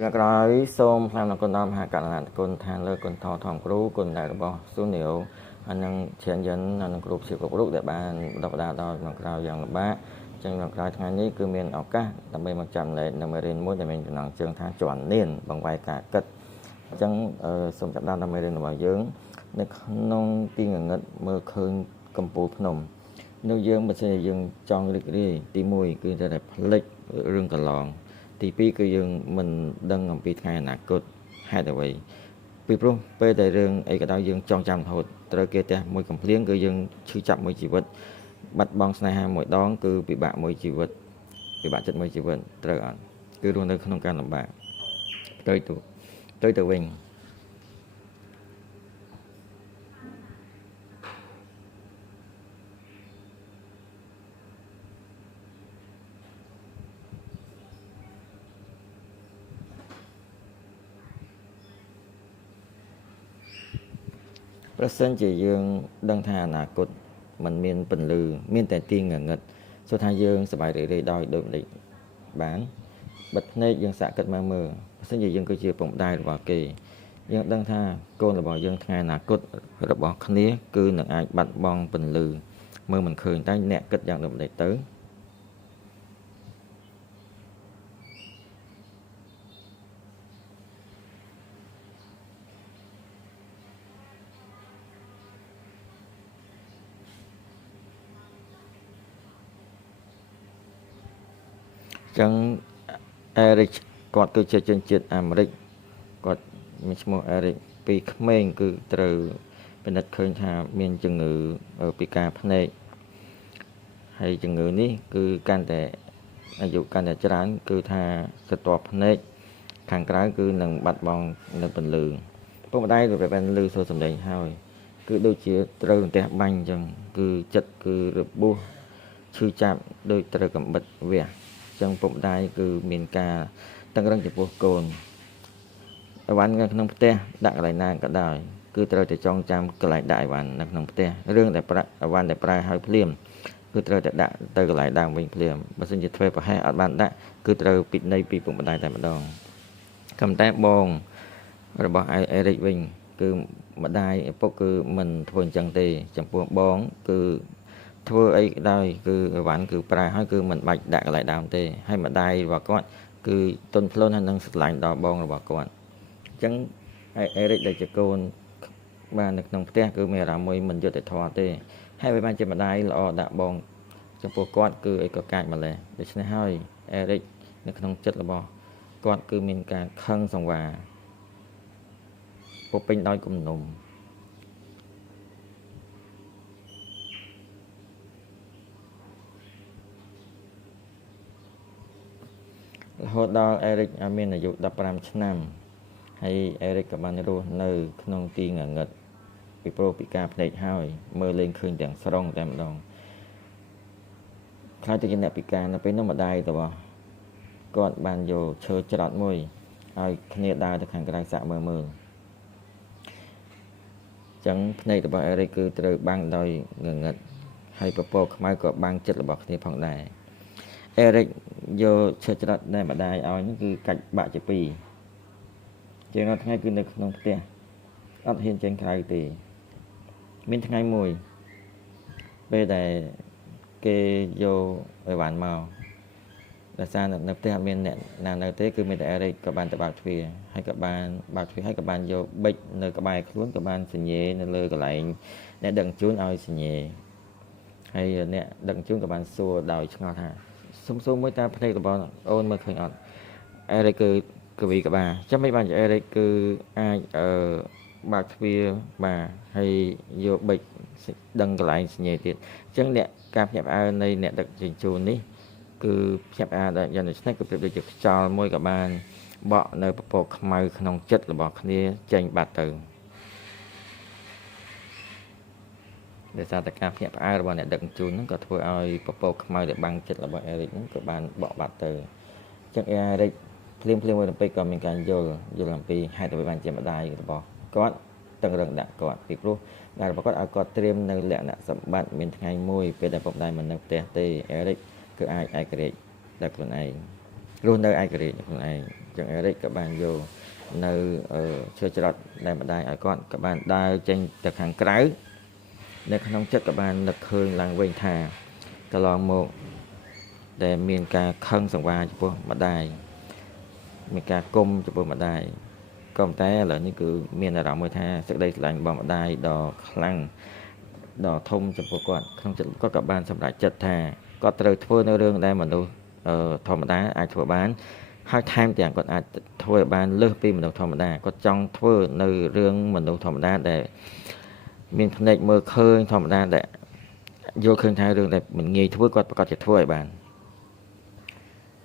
Ngược lại, xôm làm là con đom hạ cả là con than lơ con thò thòng cú con đại bỏ số liệu anh đang chuyển dẫn anh group siêu group để bạn đọc đa đo ngược lại dạng là ba trên ngược lại ngàyนี้គឺមានឱកាសដើម្បីមកចាំលែកនៅមេរៀនមួយដែលមានចំណងជើងថាជាន់នានបង្វែរការគិតអញ្ចឹងសូមចាប់ដើមមេរៀនរបស់យើងនៅក្នុងទីងងឹតមើលឃើញកំពូលភ្នំនៅយើងបើសិនជាយើងចង់រីករាយទី1គឺតែផ្លិចរឿងកន្លងទី2គឺយើងមិនដឹងអំពីថ្ងៃអនាគតហេតុអ្វីពីព្រោះពេលដែលរឿងអីក៏ដោយយើងចងចាំរហូតត្រូវគេតែមួយកំភ្លៀងគឺយើងឈឺចាប់មួយជីវិតបាត់បង់ស្នេហាមួយដងគឺពិបាកមួយជីវិតពិបាកចិត្តមួយជីវិតត្រូវអត់គឺរស់នៅក្នុងការលំបាកផ្ទុយទៅវិញប្រសិនជាយើងដឹងថាអនាគតมันមានពន្លឺមានតែទីងងឹតសូថាយើងសប្បាយរីករាយដោយដូចម្ដេចបានបិទភ្នែកយើងសាកគិតមើលប្រសិនជាយើងគឺជាពំដាយរបស់គេយើងដឹងថាកូនរបស់យើងថ្ងៃអនាគតរបស់គ្នាគឺនឹងអាចបាត់បង់ពន្លឺមើលមិនឃើញតែអ្នកគិតយ៉ាងដូចម្ដេចទៅចឹងអេរិកគាត់គឺជាជនជាតិអាមេរិកគាត់មានឈ្មោះអេរិកពីក្មេងគឺត្រូវពិនិត្យឃើញថាមានជំងឺពិការភ្នែកហើយជំងឺនេះគឺកាន់តែអាយុកាន់តែច្រើនគឺថាស្រទាប់ភ្នែកខាងក្រៅគឺនឹងបាត់បង់នៅពន្លឺពុកម្ដាយក៏បានលឺសូរសំឡេងហើយគឺដូចជាត្រូវរន្ទះបាញ់អញ្ចឹងគឺចិត្តគឺរបួសឈឺចាប់ដូចត្រូវកំបិតវះចឹងពុកម្ដាយគឺមានការតឹងរឹងចំពោះកូនអីវ៉ាន់នៅក្នុងផ្ទះដាក់កន្លែងណាក៏ដោយគឺត្រូវតែចងចាំកន្លែងដាក់អីវ៉ាន់នៅក្នុងផ្ទះរឿងដែលអីវ៉ាន់ដែលប្រើឲ្យភ្លាមគឺត្រូវតែដាក់ទៅកន្លែងដើមវិញភ្លាមបើមិនជាធ្វើប្រហែសអត់បានដាក់គឺត្រូវពិន័យពីពុកម្ដាយតែម្ដងក៏តែបងរបស់អេរិកវិញគឺម្ដាយឪពុកគឺមិនធ្វើអញ្ចឹងទេចំពោះបងគឺធ្វើអីក៏ដោយគឺអីវ៉ាន់គឺប្រើហើយគឺមិនបាច់ដាក់កន្លែងដើមទេហើយម្ដាយរបស់គាត់គឺទន់ភ្លន់ហើយនឹងស្រឡាញ់ដល់បងរបស់គាត់អញ្ចឹងអេរិកដែលជាកូនបាននៅក្នុងផ្ទះគឺមានអារម្មណ៍មួយមិនយុត្តិធម៌ទេហើយវាបានជាម្ដាយល្អដាក់បងចំពោះគាត់គឺអីក៏កាចម្លេះដូច្នេះហើយអេរិកនៅក្នុងចិត្តរបស់គាត់គឺមានការខឹងសង្វាពុពេញដោយគំនុំរហូតដល់អេរិកមានអាយុ15ឆ្នាំហើយអេរិកក៏បានរស់នៅក្នុងទីងងឹតពីព្រោះពិការភ្នែកហើយមើលលេងឃើញទាំងស្រុងតែម្ដងខ្លាចទៅជាអ្នកពិការនៅពេលនោះម្ដាយរបស់គាត់បានយកឈើច្រត់មួយឲ្យគ្នាដើរទៅខាងក្រៅសាក់មើលចឹងភ្នែករបស់អេរិកគឺត្រូវបាំងដោយងងឹតហើយពពកខ្មៅក៏បាំងចិត្តរបស់គ្នាផងដែរអេរិកយកឈើច្រត់ដែលម្ដាយឲ្យគឺកាច់បាក់ជាពីរជាងរាល់ថ្ងៃគឺនៅក្នុងផ្ទះអត់ហ៊ានចេញក្រៅទេមានថ្ងៃមួយពេលដែលគេយកអីវ៉ាន់មកដោយសារនៅផ្ទះអត់មានអ្នកណានៅទេគឺមានតែអេរិកក៏បានទៅបើកទ្វារហើយក៏បានបើកទ្វារហើយក៏បានយកប៊ិចនៅក្បែរខ្លួនក៏បានសញ្ញេនៅលើកន្លែងអ្នកដឹកជញ្ជូនឲ្យសញ្ញេហើយអ្នកដឹកជញ្ជូនក៏បានសួរដោយឆ្ងល់ថាសុំមួយតើភ្នែករបស់អូនមើលឃើញអត់អេរិកគឺកវីក្បាលចាំមិនបានអេរិកគឺអាចបើកទ្វារបាទហើយយកប៊ិចដឹងកន្លែងសញ្ញេទៀតអញ្ចឹងអ្នកការភ្ញាក់ផ្អើលនៃអ្នកដឹកជញ្ជូននេះគឺភ្ញាក់ផ្អើលយ៉ាងដូច្នេះគឺប្រៀបដូចជាខ្យល់មួយក៏បានបក់នៅពពកខ្មៅក្នុងចិត្តរបស់គ្នាចេញបាត់ទៅដោយសារតែការភ្ញាក់ផ្អើលរបស់អ្នកដឹកជញ្ជូនហ្នឹងក៏ធ្វើឲ្យពពកខ្មៅដែលបាំងចិត្តរបស់អេរិកហ្នឹងក៏បានបក់បាត់ទៅអញ្ចឹងអេរិកភ្លាមមួយទៅពេកក៏មានការយល់អំពីហេតុអ្វីបានជាម្ដាយរបស់គាត់តឹងរឹងដាក់គាត់ពីព្រោះដែលរបស់គាត់ឲ្យគាត់ត្រៀមនៅលក្ខណៈសម្បត្តិមានថ្ងៃមួយពេលដែលពុកម្ដាយមិននៅផ្ទះទេអេរិកគឺអាចឯករាជ្យដោយខ្លួនឯងរស់នៅឯករាជ្យដោយខ្លួនឯង ចឹងអេរិចក៏បានយកនៅឈើច្រត់ដែលម្ដាយឲ្យគាត់ក៏បានដើរចេញទៅខាងក្រៅនៅក្នុងចិត្តក៏បាននឹកឃើញឡើងវិញថាកន្លងមកដែលមានការខឹងសង្វារចំពោះម្ដាយមានការគុំចំពោះម្ដាយក៏តែឥឡូវនេះគឺមានអារម្មណ៍មួយថាសេចក្តីស្រឡាញ់របស់ម្ដាយដ៏ខ្លាំងដ៏ធំចំពោះគាត់ក្នុងចិត្តគាត់ក៏បានសម្រេចចិត្តថាគាត់ត្រូវធ្វើនៅរឿងដែលមនុស្សធម្មតាអាចធ្វើបានហើយថែមទាំងគាត់អាចធ្វើឲ្យបានលើសពីមនុស្សធម្មតាគាត់ចង់ធ្វើនៅរឿងមនុស្សធម្មតាដែលមានភ្នែកមើលឃើញធម្មតាដែលយល់ឃើញថារឿងដែលមិនងាយធ្វើគាត់ប្រកាសជាធ្វើឲ្យបាន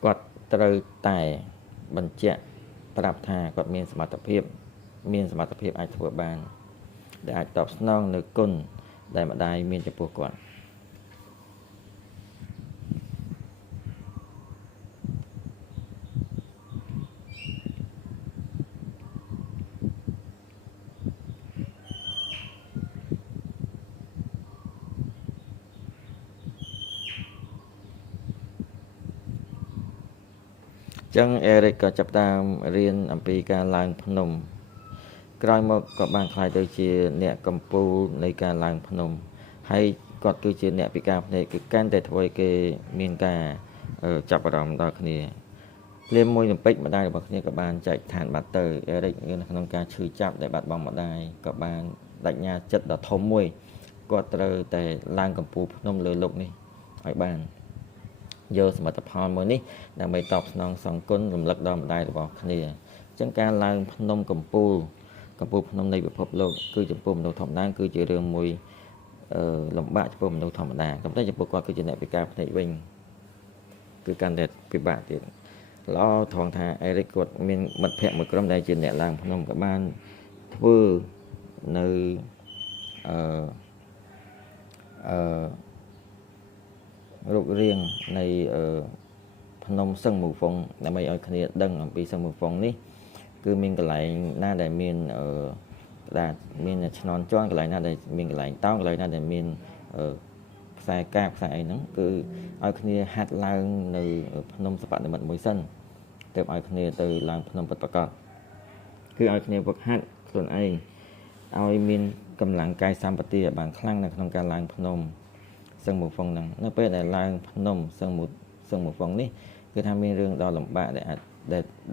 គាត់ត្រូវតែបញ្ជាក់ប្រាប់ថាគាត់មានសមត្ថភាពអាចធ្វើបានដែលអាចតបស្នងនៅគុណដែលម្ដាយមានចំពោះគាត់ចឹងអេរិកក៏ចាប់តាមរៀនអំពីការឡើងភ្នំក្រោយមកក៏បានខ្លាយទៅជាអ្នកកម្ពូលនៃការឡើងភ្នំហើយគាត់គឺជាអ្នកពិការភ្នែកគឺកាន់តែធ្វើឲ្យគេមានការចាប់អារម្មណ៍ដល់គ្នាភ្លាមមួយនឹងពេចម្ដាយរបស់គ្នាក៏បានចែកឋានបាត់ទៅអេរិកនៅក្នុងការឈឺចាប់ដែលបាត់បង់ម្ដាយក៏បានបដិញ្ញាចិត្តដ៏ធំមួយគាត់ត្រូវតែឡើងកម្ពូលភ្នំលើលោកនេះឲ្យបានយកសមិទ្ធផលមួយនេះដើម្បីតបស្នងសងគុណរំលឹកដល់ម្ដាយរបស់គ្នាអញ្ចឹងការឡើងភ្នំកម្ពូលភ្នំនៃពិភពលោកគឺចំពោះមនុស្សធម្មតាគឺជារឿងមួយលំបាកចំពោះមនុស្សធម្មតាក៏ប៉ុន្តែចំពោះគាត់គឺជាអ្នកពិការភ្នែកវិញគឺកាន់តែពិបាកទៀតល្អថងថាអេរិកគាត់មានមិត្តភ័ក្តិមួយក្រុមដែលជាអ្នកឡើងភ្នំក៏បានធ្វើនៅរូបរាងនៃភ្នំសឹងមូហ្វុងដើម្បីឲ្យគ្នាដឹងអំពីសឹងមូហ្វុងនេះគឺមានកន្លែងណាដែលមានដែលមានឆ្នន់ជាន់កន្លែងណាដែលមានកន្លែងតោងកន្លែងណាដែលមានខ្សែកាបខ្សែអីហ្នឹងគឺឲ្យគ្នាហាត់ឡើងនៅភ្នំសបនិមិត្តមួយសិនទើបឲ្យគ្នាទៅឡើងភ្នំពិតប្រាកដគឺឲ្យគ្នាវឹកហាត់ខ្លួនឯងឲ្យមានកម្លាំងកាយសម្បទាបានខ្លាំងនៅក្នុងការឡើងភ្នំសឹងមូហ្វុងហ្នឹងនៅពេលដែលឡើងភ្នំសឹងមូហ្វុងនេះគឺថាមានរឿងដ៏លំបាកដែលអាច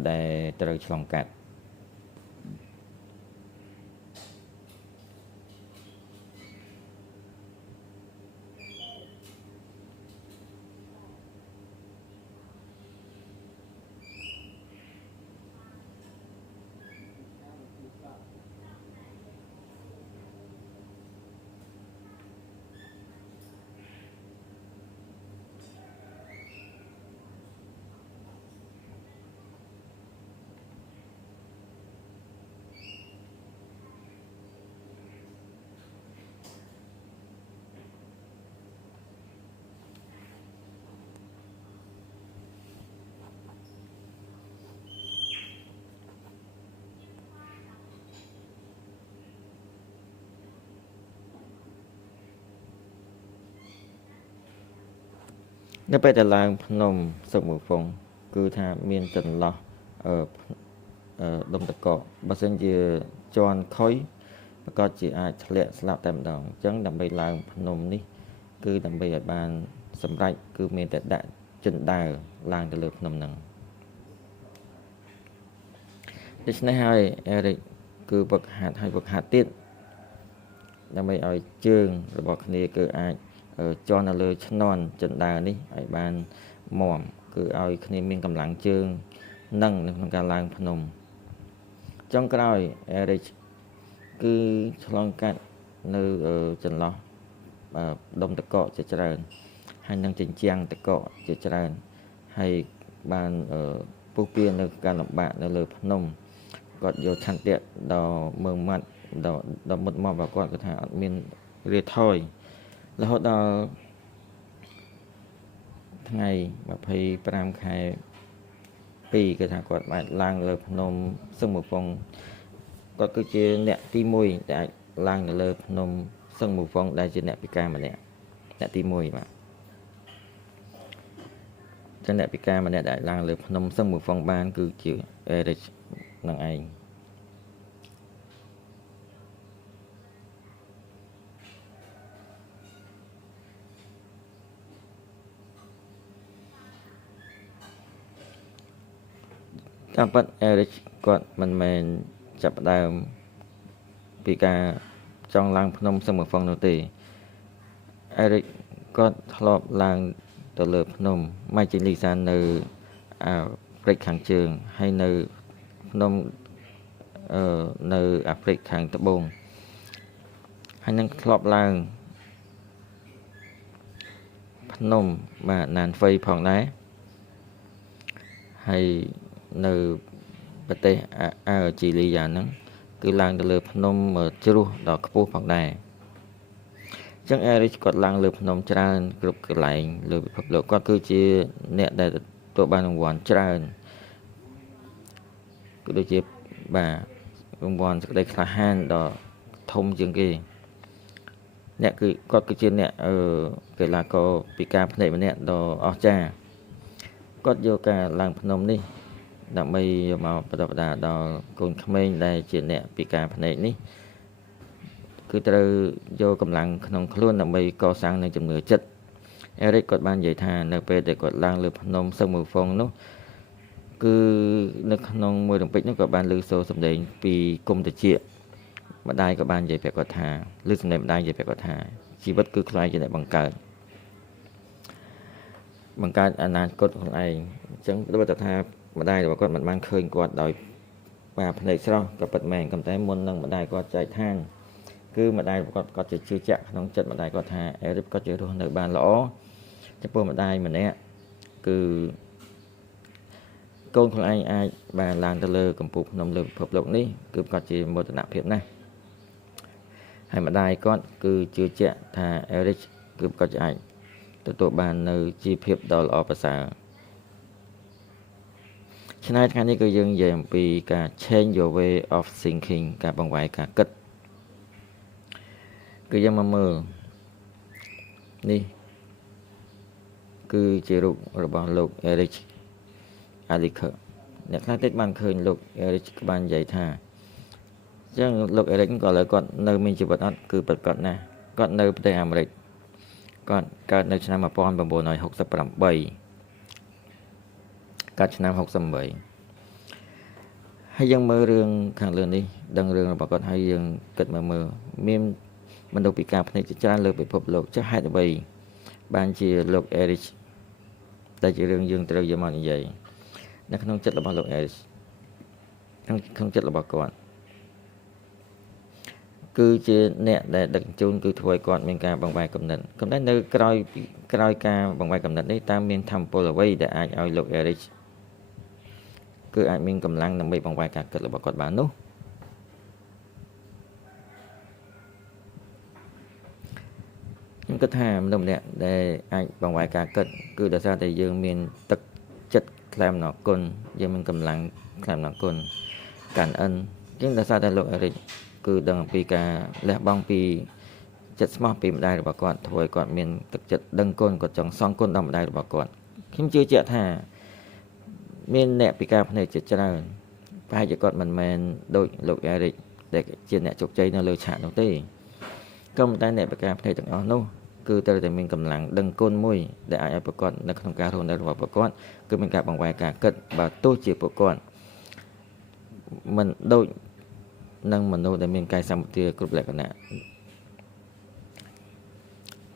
ដែលត្រូវឆ្លងកាត់នៅពេលដែលឡើងភ្នំសឹកមូហ្វុងគឺថាមានចន្លោះដុំតកបើសិនជាជន់ខុយប្រកាសជាអាចធ្លាក់ស្លាប់តែម្ដងអញ្ចឹងដើម្បីឡើងភ្នំនេះគឺដើម្បីឲ្យបានសម្រេចគឺមានតែដាក់ចិនដាវឡើងទៅលើភ្នំហ្នឹងដូច្នេះហើយអេរិកគឺវឹកហាត់ទៀតដើម្បីឲ្យជើងរបស់គ្នាគឺអាចជន់នៅលើឈ្នន់ចិនដាវនេះឲ្យបានមាំគឺឲ្យគ្នាមានកម្លាំងជើងនឹងនៅក្នុងការឡើងភ្នំចុងក្រោយអេរិកគឺឆ្លងកាត់នៅចន្លោះដុំតកជាច្រើនហើយនឹងជញ្ជាំងតកជាច្រើនហើយបានពុះពៀនៅការលំបាកនៅលើភ្នំគាត់យកឆន្ទៈដល់មើងម៉ាត់ដល់មុតមករបស់គាត់គឺថាអត់មានរាថយរហូតដល់ថ្ងៃ25ខែ2គឺថាគាត់បានឡើងលើភ្នំសឹងមូហ្វុងគាត់គឺជាអ្នកទី1ដែលអាចឡើងនៅលើភ្នំសឹងមូហ្វុងដែលជាអ្នកពិការម្នាក់អ្នកទី1បាទចឹងអ្នកពិការម្នាក់ដែលឡើងលើភ្នំសឹងមូហ្វុងបានគឺជា Eric នឹងឯងតាមពិត Eric គាត់មិនមែនចាប់ផ្ដើមពីការចង់ឡើងភ្នំសឹងមួយហ្វុងនោះទេ Eric គាត់ធ្លាប់ឡើងទៅលើភ្នំ Majin Lisa នៅអាហ្វ្រិកខាងជើងហើយនៅភ្នំនៅអាហ្វ្រិកខាងត្បូងហើយនឹងធ្លាប់ឡើងភ្នំបាទណានហ្វៃផងដែរហើយនៅប្រទេសអាល់ជីរីយ៉ាងហ្នឹងគឺឡើងទៅលើភ្នំជ្រោះដ៏ខ្ពស់ផងដែរអញ្ចឹង Eric គាត់ឡើងលើភ្នំច្រើនគ្រប់កន្លែងលើពិភពលោកគាត់គឺជាអ្នកដែលទទួលបានរង្វាន់ច្រើនគឺដូចជាបាទរង្វាន់សេចក្តីក្លាហានដ៏ធំជាងគេអ្នកគឺគាត់គឺជាអ្នកកីឡាករពិការភ្នែកម្នាក់ដ៏អស្ចារ្យគាត់យកការឡើងភ្នំនេះដើម្បីយកមកបដិបដាដល់កូនក្មេងដែលជាអ្នកពិការភ្នែកនេះគឺត្រូវយកកម្លាំងក្នុងខ្លួនដើម្បីកសាងនូវជំនឿចិត្ត Eric គាត់បាននិយាយថានៅពេលដែលគាត់ឡើងលើភ្នំសឹងមួយហ្វុងនោះគឺនៅក្នុងមួយរំពេចនោះក៏បានឮសូរសំឡេងពីគុំតិចម្ដាយក៏បាននិយាយប្រាប់គាត់ថាឬសំឡេងម្ដាយនិយាយប្រាប់គាត់ថាជីវិតគឺខ្លាយជាអ្នកបង្កើតអនាគតខ្លួនឯងអញ្ចឹងដូចថាម្ដាយរបស់គាត់មិនបានឃើញគាត់ដោយបាទភ្នែកស្រស់ក៏ពិតមែនប៉ុន្តែមុននឹងម្ដាយគាត់ចែកឋានគឺម្ដាយគាត់ជាជឿជាក់ក្នុងចិត្តម្ដាយគាត់ថា Eric គាត់ជារស់នៅបានល្អចំពោះម្ដាយម្នាក់គឺកូនខ្លួនឯងអាចបានឡើងទៅលើកំពូលភ្នំលើពិភពលោកនេះគឺគាត់ជាមោទនភាពណាស់ហើយម្ដាយគាត់គឺជឿជាក់ថា Eric គឺគាត់អាចទទួលបាននៅជីវភាពដ៏ល្អប្រសើរឆ្នៃថ្ងៃនេះគឺយើងនិយាយអំពីការ change your way of thinking ការបង្វែរការគិតគឺយើងមកមើលនេះគឺជារូបរបស់លោក Eric Aliker អ្នកខ្លះតិចបានឃើញលោក Eric បាននិយាយថាអញ្ចឹងលោក Eric ក៏ឥឡូវគាត់នៅមានជីវិតអត់គឺពិតគាត់ណាស់គាត់នៅប្រទេសអាមេរិកគាត់កើតនៅឆ្នាំ1968កើតឆ្នាំ68ហើយយើងមើលរឿងខាងលើនេះដឹងរឿងរបស់គាត់ហើយយើងគិតមើលមានមនុស្សពិការភ្នែកជាច្រើនលើពិភពលោកចុះហេតុអ្វីបានជាលោក Eric តែជារឿងយើងត្រូវយកមកនិយាយនៅក្នុងចិត្តរបស់លោក Eric ក្នុងចិត្តរបស់គាត់គឺជាអ្នកដែលដឹកជញ្ជូនគឺធ្វើឲ្យគាត់មានការបង្វែរគំនិតនៅក្រោយការបង្វែរគំនិតនេះតើមានធម៌ពលអ្វីដែលអាចឲ្យលោក Eric គឺអាចមានកម្លាំងដើម្បីបង្វែរការគិតរបស់គាត់បាននោះខ្ញុំគិតថាមនុស្សម្នាក់ដែលអាចបង្វែរការគិតគឺដោយសារតែយើងមានទឹកចិត្តថ្លែងអំណរគុណយើងមានកម្លាំងថ្លែងអំណរគុណកាន់អិនជាងដោយសារតែលោក Eric គឺដឹងអំពីការលះបង់ពីចិត្តស្មោះពីម្ដាយរបស់គាត់ធ្វើឲ្យគាត់មានទឹកចិត្តដឹងគុណគាត់ចង់សងគុណដល់ម្ដាយរបស់គាត់ខ្ញុំជឿជាក់ថាមានអ្នកពិការភ្នែកជាច្រើនប្រហែលជាគាត់មិនមែនដូចលោក Eric ដែលជាអ្នកជោគជ័យនៅលើឆាកនោះទេក៏ប៉ុន្តែអ្នកពិការភ្នែកទាំងអស់នោះគឺត្រូវតែមានកម្លាំងដឹងគុណមួយដែលអាចឲ្យប្រកបនៅក្នុងការរស់នៅរបស់ប្រកបគឺមានការបង្វែរការគិតបើទោះជាប្រកបមិនដូចនឹងមនុស្សដែលមានកាយសម្បទាគ្រប់លក្ខណៈ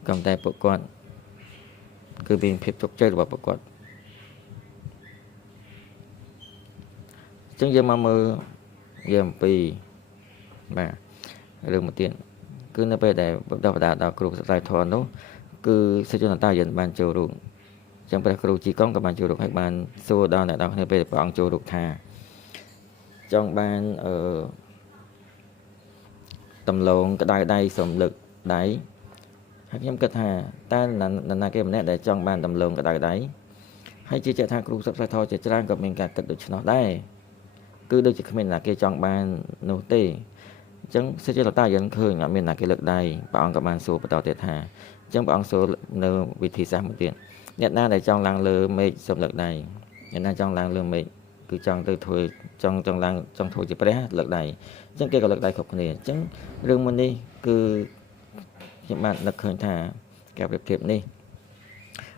ក៏តែប្រកបគឺមានភាពជោគជ័យរបស់ប្រកបអញ្ចឹងយើងមកមើលយើងអំពីបាទរឿងមួយទៀតគឺនៅពេលដែលបដិបដាដល់គ្រូសិក្សាធម៌នោះគឺសិស្សជនតាយើងបានចូលរួមអញ្ចឹងព្រះគ្រូជីកុងក៏បានចូលរួមហើយបានសួរដល់អ្នកនរគ្នាពេលព្រះអង្គចូលរួមថាចង់បានដំឡងក្តៅដៃសំលឹកដៃហើយខ្ញុំគិតថាតើនរណាគេម្នាក់ដែលចង់បានដំឡងក្តៅដៃហើយជឿជាក់ថាគ្រូសិក្សាធម៌ជាច្រើនក៏មានការគិតដូច្នោះដែរគឺដូចជាគ្មានអ្នកគេចង់បាននោះទេអញ្ចឹងសិស្សជនតាយើងឃើញអត់មានអ្នកគេលើកដៃព្រះអង្គក៏បានសួរបន្តទៀតថាអញ្ចឹងព្រះអង្គសួរនៅវិធីសាស្ត្រមួយទៀតអ្នកណាដែលចង់ឡើងលើមេឃសំលឹកដៃអ្នកណាចង់ឡើងលើមេឃ គឺចង់ទៅធ្វើចង់ធ្វើជាព្រះលើកដៃអញ្ចឹងគេក៏លើកដៃគ្រប់គ្នាអញ្ចឹងរឿងមួយនេះគឺខ្ញុំបាននឹកឃើញថាការប្រៀបធៀបនេះ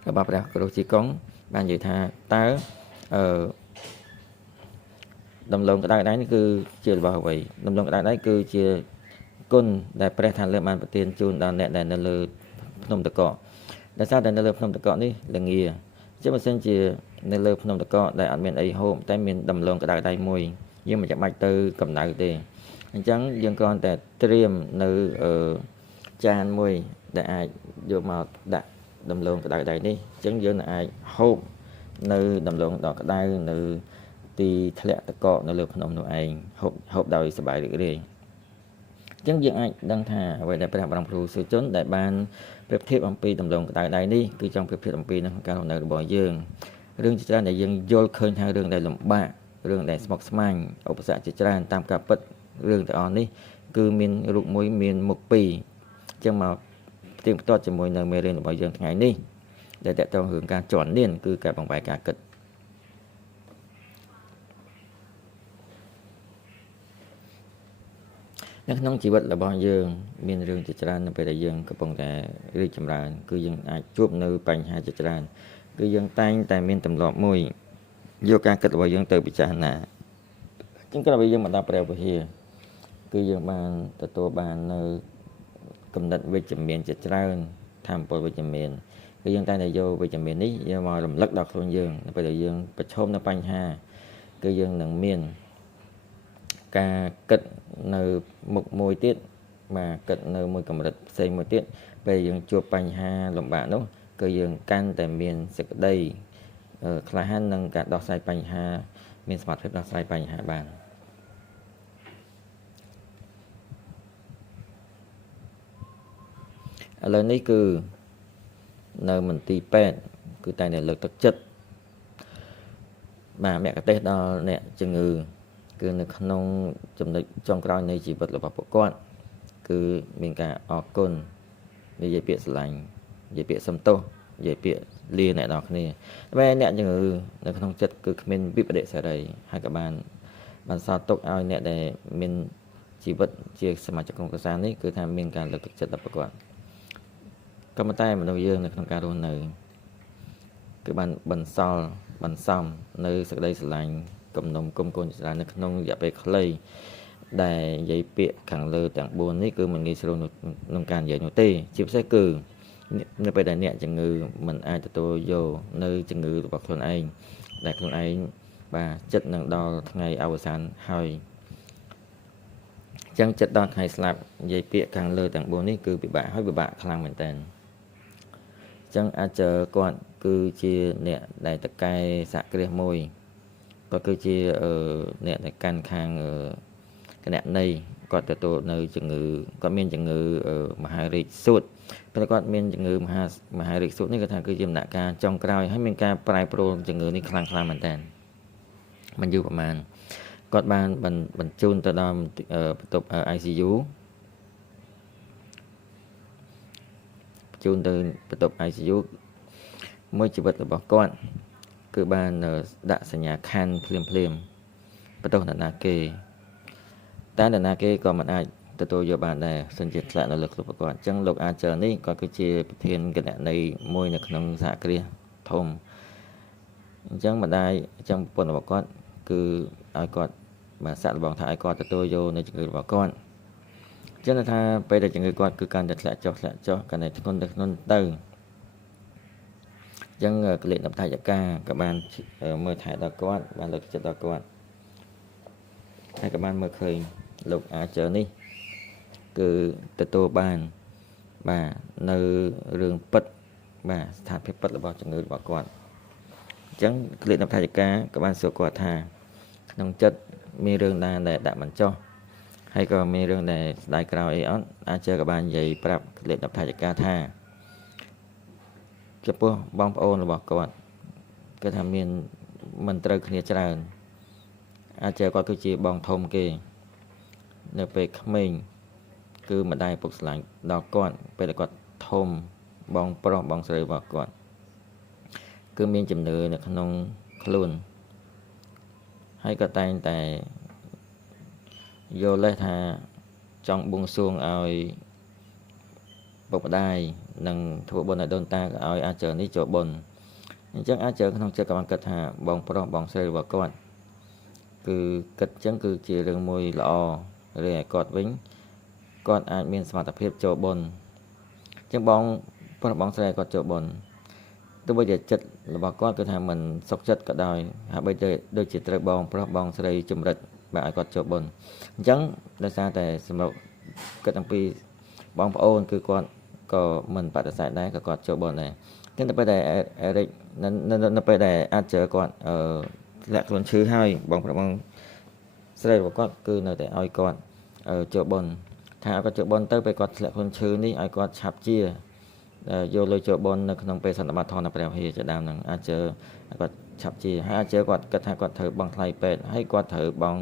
របស់ព្រះគ្រូជីកុងបាននិយាយថាតើដំឡូងក្តៅដៃនេះគឺជារបស់អ្វីដំឡូងក្តៅដៃគឺជាគុណដែលព្រះថាលើបានប្រទានជូនដល់អ្នកដែលនៅលើភ្នំតកកដោយសារតែនៅលើភ្នំតកកនេះល្ងាជាបើសិនជានៅលើភ្នំតកកដែលអត់មានអីហូបតែមានដំឡូងក្តៅដៃមួយយើងមិនចាំបាច់ទៅកម្ដៅទេអញ្ចឹងយើងគ្រាន់តែត្រៀមនៅចានមួយដែលអាចយកមកដាក់ដំឡូងក្តៅដៃនេះអញ្ចឹងយើងអាចហូបនៅដំឡូងដ៏ក្តៅនៅទីធ្លាក់តកកនៅលើភ្នំនោះឯងហូបដោយសប្បាយរីករាយអញ្ចឹងយើងអាចដឹងថាអ្វីដែលព្រះបរមគ្រូសុជនដែលបានប្រៀបធៀបអំពីដំឡូងក្តៅដៃនេះគឺចង់ប្រៀបធៀបអំពីនៅការរស់នៅរបស់យើងរឿងជាច្រើនដែលយើងយល់ឃើញថារឿងដែលលំបាករឿងដែលស្មុគស្មាញឧបសគ្គជាច្រើនតាមការពិតរឿងទាំងអស់នេះគឺមានរូបមួយមានមុខពីរអញ្ចឹងមកផ្ទៀងផ្ទាត់ជាមួយនៅមេរៀនរបស់យើងថ្ងៃនេះដែលតកតងរឿងការជន់នានគឺការបង្វែរការគិតនៅក្នុងជីវិតរបស់យើងមានរឿងជាច្រើននៅពេលដែលយើងកំពុងតែរីកចម្រើនគឺយើងអាចជួបនៅបញ្ហាជាច្រើនគឺយើងតែងតែមានទម្លាប់មួយយកការគិតរបស់យើងទៅពិចារណាអញ្ចឹងក្រោយយើងមកដល់ព្រះវិហារគឺយើងបានទទួលបាននៅគំនិតវិជ្ជមានជាច្រើនធម៌ពលវិជ្ជមានគឺយើងតែងតែយកវិជ្ជមាននេះយកមករំលឹកដល់ខ្លួនយើងនៅពេលដែលយើងប្រឈមនឹងបញ្ហាគឺយើងនឹងមានការគិតនៅមុខមួយទៀតបាទគិតនៅមួយកម្រិតផ្សេងមួយទៀតពេលយើងជួបបញ្ហាលំបាកនោះគឺយើងកាន់តែមានសេចក្តីក្លាហាននឹងការដោះស្រាយបញ្ហាមានសមត្ថភាពដោះស្រាយបញ្ហាបានឥឡូវនេះគឺនៅមន្ទីរពេទ្យគឺតែតែលើកទឹកចិត្តបាទមគ្គទេសដល់អ្នកជំងឺគឺនៅក្នុងចំណុចចុងក្រោយនៃជីវិតរបស់ពួកគាត់គឺមានការអរគុណនិយាយពាក្យស្រឡាញ់និយាយពាក្យសំទោសនិយាយពាក្យលាអ្នកនរគ្នាតែអ្នកជំងឺនៅក្នុងចិត្តគឺគ្មានវិបដិសេរីហើយក៏បានសល់ទុកឲ្យអ្នកដែលមានជីវិតជាសមាជិកក្រុមគ្រួសារនេះគឺថាមានការលើកទឹកចិត្តដល់ពួកគាត់ក៏ប៉ុន្តែមនុស្សយើងនៅក្នុងការរស់នៅគឺបានបន្សំនៅសេចក្តីស្រឡាញ់គំនុំគុំកូនច្រើននៅក្នុងរយៈពេលខ្លីដែលនិយាយពាក្យខាងលើទាំង4នេះគឺមិនងាយស្រួលក្នុងការនិយាយនោះទេជាពិសេសគឺនៅពេលដែលអ្នកជំងឺមិនអាចទទួលយកនៅជំងឺរបស់ខ្លួនឯងដែលខ្លួនឯងបាទចិត្តនឹងដល់ថ្ងៃអវសានហើយអញ្ចឹងចិត្តដល់ថ្ងៃស្លាប់និយាយពាក្យខាងលើទាំង4នេះគឺពិបាកហើយពិបាកខ្លាំងមែនតើអញ្ចឹងអាចគាត់គឺជាអ្នកដែលតកែសហគ្រាសមួយគាត់គឺជាអ្នកដែលកាន់ខាងគណនេយ្យគាត់ទទួលនៅជំងឺគាត់មានជំងឺមហារីកសួតពេលគាត់មានជំងឺមហារីកសួតនេះគាត់ថាគឺជាដំណាក់កាលចុងក្រោយហើយមានការប្រែប្រួលជំងឺនេះខ្លាំងមែនតើមិនយូរប្រហែលគាត់បានបញ្ជូនទៅដល់បន្ទប់ ICU បញ្ជូនទៅបន្ទប់ ICU មួយជីវិតរបស់គាត់គឺបានដាក់សញ្ញាខណ្ឌភ្លាមបន្ទោសនរណាគេតែនរណាគេក៏មិនអាចទទួលយកបានដែរសិនជាធ្លាក់នៅលើខ្លួនគាត់អញ្ចឹងលោកអាចារ្យនេះគាត់គឺជាប្រធានគណនេយ្យមួយនៅក្នុងសហគ្រាសធំអញ្ចឹងម្ដាយអញ្ចឹងប្រពន្ធរបស់គាត់គឺឲ្យគាត់បាទសាក់លបងថាឲ្យគាត់ទទួលយកនៅជំងឺរបស់គាត់អញ្ចឹងថាពេលដែលជំងឺគាត់គឺកាន់តែធ្លាក់ចុះកាន់តែធ្ងន់ទៅអញ្ចឹងក្លិកនំថយកាក៏បានមើលថែដល់គាត់បានលើកចិត្តដល់គាត់ហើយក៏បានមើលឃើញលោកអាចារ្យនេះគឺទទួលបានបាទនៅរឿងពិតបាទស្ថានភាពពិតរបស់ជំងឺរបស់គាត់អញ្ចឹងក្លិកនំថយកាក៏បានសួរគាត់ថាក្នុងចិត្តមានរឿងណាដែលដាក់មិនចុះហើយក៏មានរឿងដែលស្ដាយក្រោយអីអត់អាចារ្យក៏បាននិយាយប្រាប់ក្លិកនំថយកាថាចំពោះបងប្អូនរបស់គាត់គឺថាមានមិនត្រូវគ្នាច្រើនអាចគាត់គឺជាបងធំគេនៅពេលក្មេងគឺម្ដាយពុកស្រឡាញ់ដល់គាត់ពេលគាត់ធំបងប្រុសបងស្រីរបស់គាត់គឺមានជំនឿនៅក្នុងខ្លួន ហើយក៏តែងតែយកលេសថាចង់បួងសួងឲ្យបុព្វម្ដាយនិងធ្វើបុណ្យឲ្យដូនតាឲ្យអាចនេះចូលបុណ្យអញ្ចឹងអាចក្នុងចិត្តក៏បានគិតថាបងប្រុសបងស្រីរបស់គាត់គឺគិតអញ្ចឹងគឺជារឿងមួយល្អឬឲ្យគាត់វិញគាត់អាចមានសមត្ថភាពចូលបុណ្យអញ្ចឹងបងប្រុសបងស្រីគាត់ចូលបុណ្យទោះបីជាចិត្តរបស់គាត់គឺថាមិនសុខចិត្តក៏ដោយហាក់បីដូចជាត្រូវបងប្រុសបងស្រីជំរិតបាទឲ្យគាត់ចូលបុណ្យអញ្ចឹងដោយសារតែសម្រាប់គិតអំពីបងប្អូនគឺគាត់ក៏មិនបដិសេធដែរក៏គាត់ចូលបុណ្យដែរକିନ୍ତୁពេលដែលអេរិកនៅពេលដែលអាចគាត់ធ្លាក់ខ្លួនឈឺហើយបងប្រុសបងស្រីរបស់គាត់គឺនៅតែឲ្យគាត់ចូលបុណ្យថាឲ្យគាត់ចូលបុណ្យទៅពេលគាត់ធ្លាក់ខ្លួនឈឺនេះឲ្យគាត់ឆាប់ជាយកលុយចូលបុណ្យនៅក្នុងពេលសន្និបាតធម៌នៅព្រះវិហារជាដើមហ្នឹងអាចគាត់ឆាប់ជាហើយអាចគាត់គិតថាគាត់ត្រូវបង់ថ្លៃពេទ្យហើយគាត់ត្រូវបង់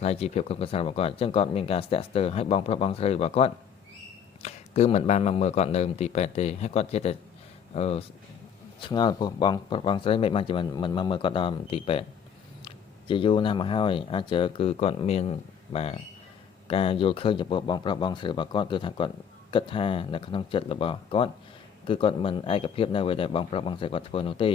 ថ្លៃជីវភាពគ្រប់គ្រួសាររបស់គាត់អញ្ចឹងគាត់មានការស្ទាក់ស្ទើរហើយបងប្រុសបងស្រីរបស់គាត់គឺមិនបានមកមើលគាត់នៅមន្ទីរពេទ្យទេហើយគាត់ចេះតែឆ្ងល់ពោះបងប្រុសបងស្រីមិនបានជាមិនមកមើលគាត់ដល់មន្ទីរពេទ្យជាយូរណាស់មកហើយអាចគឺគាត់មានបាទការយល់ឃើញចំពោះបងប្រុសបងស្រីរបស់គាត់គឺថាគាត់គិតថានៅក្នុងចិត្តរបស់គាត់គឺគាត់មិនឯកភាពនៅអ្វីដែលបងប្រុសបងស្រីគាត់ធ្វើនោះទេ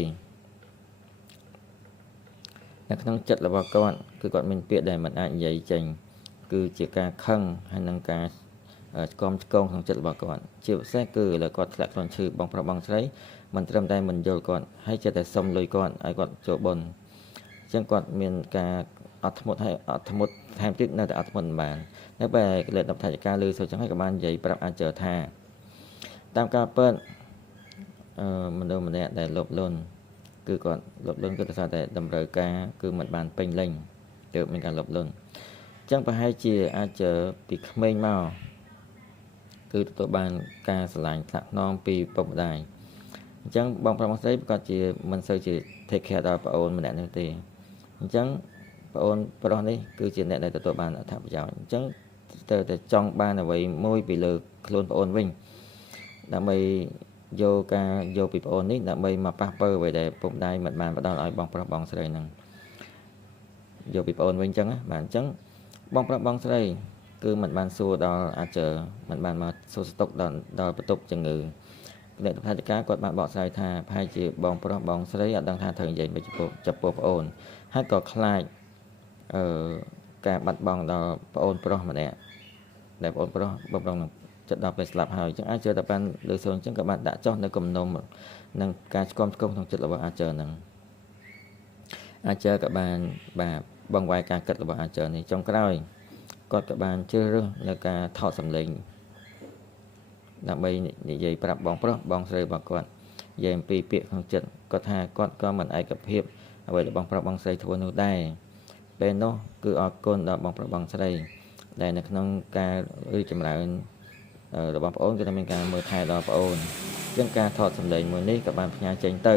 នៅក្នុងចិត្តរបស់គាត់គឺគាត់មានពាក្យដែលមិនអាចនិយាយចេញគឺជាការខឹងហើយនឹងការឆ្គងក្នុងចិត្តរបស់គាត់ជាពិសេសគឺលើគាត់ធ្លាក់ខ្លួនឈឺបងប្រុសបងស្រីមិនត្រឹមតែមិនយល់គាត់ហើយចិត្តតែសុំលុយគាត់ឲ្យគាត់ចូលបុណ្យអញ្ចឹងគាត់មានការអត់ធ្មត់ហើយអត់ធ្មត់ថែមទៀតនៅតែអត់ធ្មត់មិនបាននៅពេលកលេស10ថវិកាលើសូចឹងហើយក៏បាននិយាយប្រាប់អាចថាតាមការពិតមនុស្សម្នាក់ដែលលោភលន់គឺគាត់លោភលន់គឺដោយសារតែតម្រូវការគឺមិនបានពេញលេញទើបមានការលោភលន់អញ្ចឹងប្រហែលជាអាចពីក្មេងមកគឺទទួលបានការស្រឡាញ់ថ្នាក់ថ្នមពីពុកម្ដាយអញ្ចឹងបងប្រុសបងស្រីគាត់ជាមិនសូវជា take care ដល់ប្អូនម្នាក់នេះទេអញ្ចឹងប្អូនប្រុសនេះគឺជាអ្នកដែលទទួលបានអត្ថប្រយោជន៍អញ្ចឹងទៅតែចង់បានអ្វីមួយពីលើខ្លួនប្អូនវិញដើម្បីយកពីប្អូននេះដើម្បីមកប៉ះពើអ្វីដែលពុកម្ដាយមិនបានផ្ដល់ឲ្យបងប្រុសបងស្រីហ្នឹងយកពីប្អូនវិញអញ្ចឹងបាទអញ្ចឹងបងប្រុសបងស្រីគឺមិនបានសួរដល់អាចមិនបានមកសួរស្តុកដល់បន្ទប់ជំងឺអ្នកថវិកាគាត់បានបកស្រាយថាប្រហែលជាបងប្រុសបងស្រីអត់ដឹងថាត្រូវនិយាយមិនចំពោះប្អូនហើយក៏ខ្លាចការបាត់បង់ដល់ប្អូនប្រុសម្នាក់ដែលប្អូនប្រុសបងប្រុសនឹងចិត្តដល់ពេលស្លាប់ហើយអញ្ចឹងអាចតែបានលើសូនអញ្ចឹងក៏បានដាក់ចុះនៅគំនុំនឹងការឆ្គាំឆ្គងក្នុងចិត្តរបស់អាចហ្នឹងអាចក៏បានបាទបងវាយការគិតរបស់អាចនេះចុងក្រោយគាត់ក៏បានជ្រើសរើសនៅការថតសម្លេងដើម្បីនិយាយប្រាប់បងប្រុសបងស្រីរបស់គាត់និយាយអំពីពាក្យក្នុងចិត្តគាត់ថាគាត់ក៏មិនឯកភាពអ្វីដែលបងប្រុសបងស្រីធ្វើនោះដែរពេលនោះគឺអរគុណដល់បងប្រុសបងស្រីដែលនៅក្នុងការរីកចម្រើនរបស់ប្អូនគឺថាមានការមើលថែដល់ប្អូនអញ្ចឹងការថតសម្លេងមួយនេះក៏បានផ្ញើចេញទៅ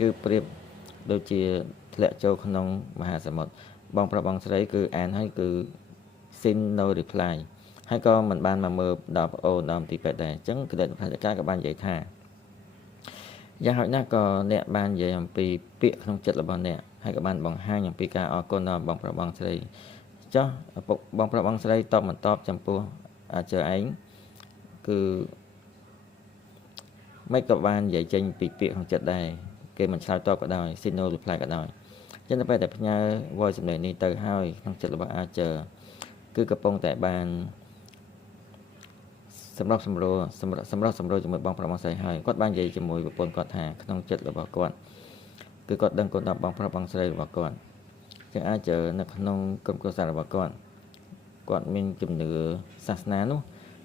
គឺប្រៀបដូចជាធ្លាក់ចូលក្នុងមហាសមុទ្របងប្រុសបងស្រីគឺអានហើយគឺ sin no reply ហើយក៏មិនបានមកមើលដល់ប្អូនដល់ទីពេទ្យដែរអញ្ចឹងគណៈផ្នែកការក៏បាននិយាយថាយ៉ាងហោចណាស់ក៏អ្នកបាននិយាយអំពីពាក្យក្នុងចិត្តរបស់អ្នកហើយក៏បានបង្ហាញអំពីការអរគុណដល់បងប្រុសបងស្រីចុះឪពុកបងប្រុសបងស្រីតបមិនតបចំពោះអាចឯងគឺមិនក៏បាននិយាយចេញពីពាក្យក្នុងចិត្តដែរគេមិនឆ្លើយតបក៏ដោយ sin no reply ក៏ដោយអញ្ចឹងតែពេលតែផ្ញើ voice សម្លេងនេះទៅហើយក្នុងចិត្តរបស់អាចគឺកំពុងតែបានសម្រាប់សម្រួលជាមួយបងប្រុសបងស្រីហើយគាត់បាននិយាយជាមួយប្រពន្ធគាត់ថាក្នុងចិត្តរបស់គាត់គឺគាត់ដឹងគុណដល់បងប្រុសបងស្រីរបស់គាត់ចឹងអាចនៅក្នុងក្រុមគ្រួសាររបស់គាត់មានជំនឿសាសនានោះ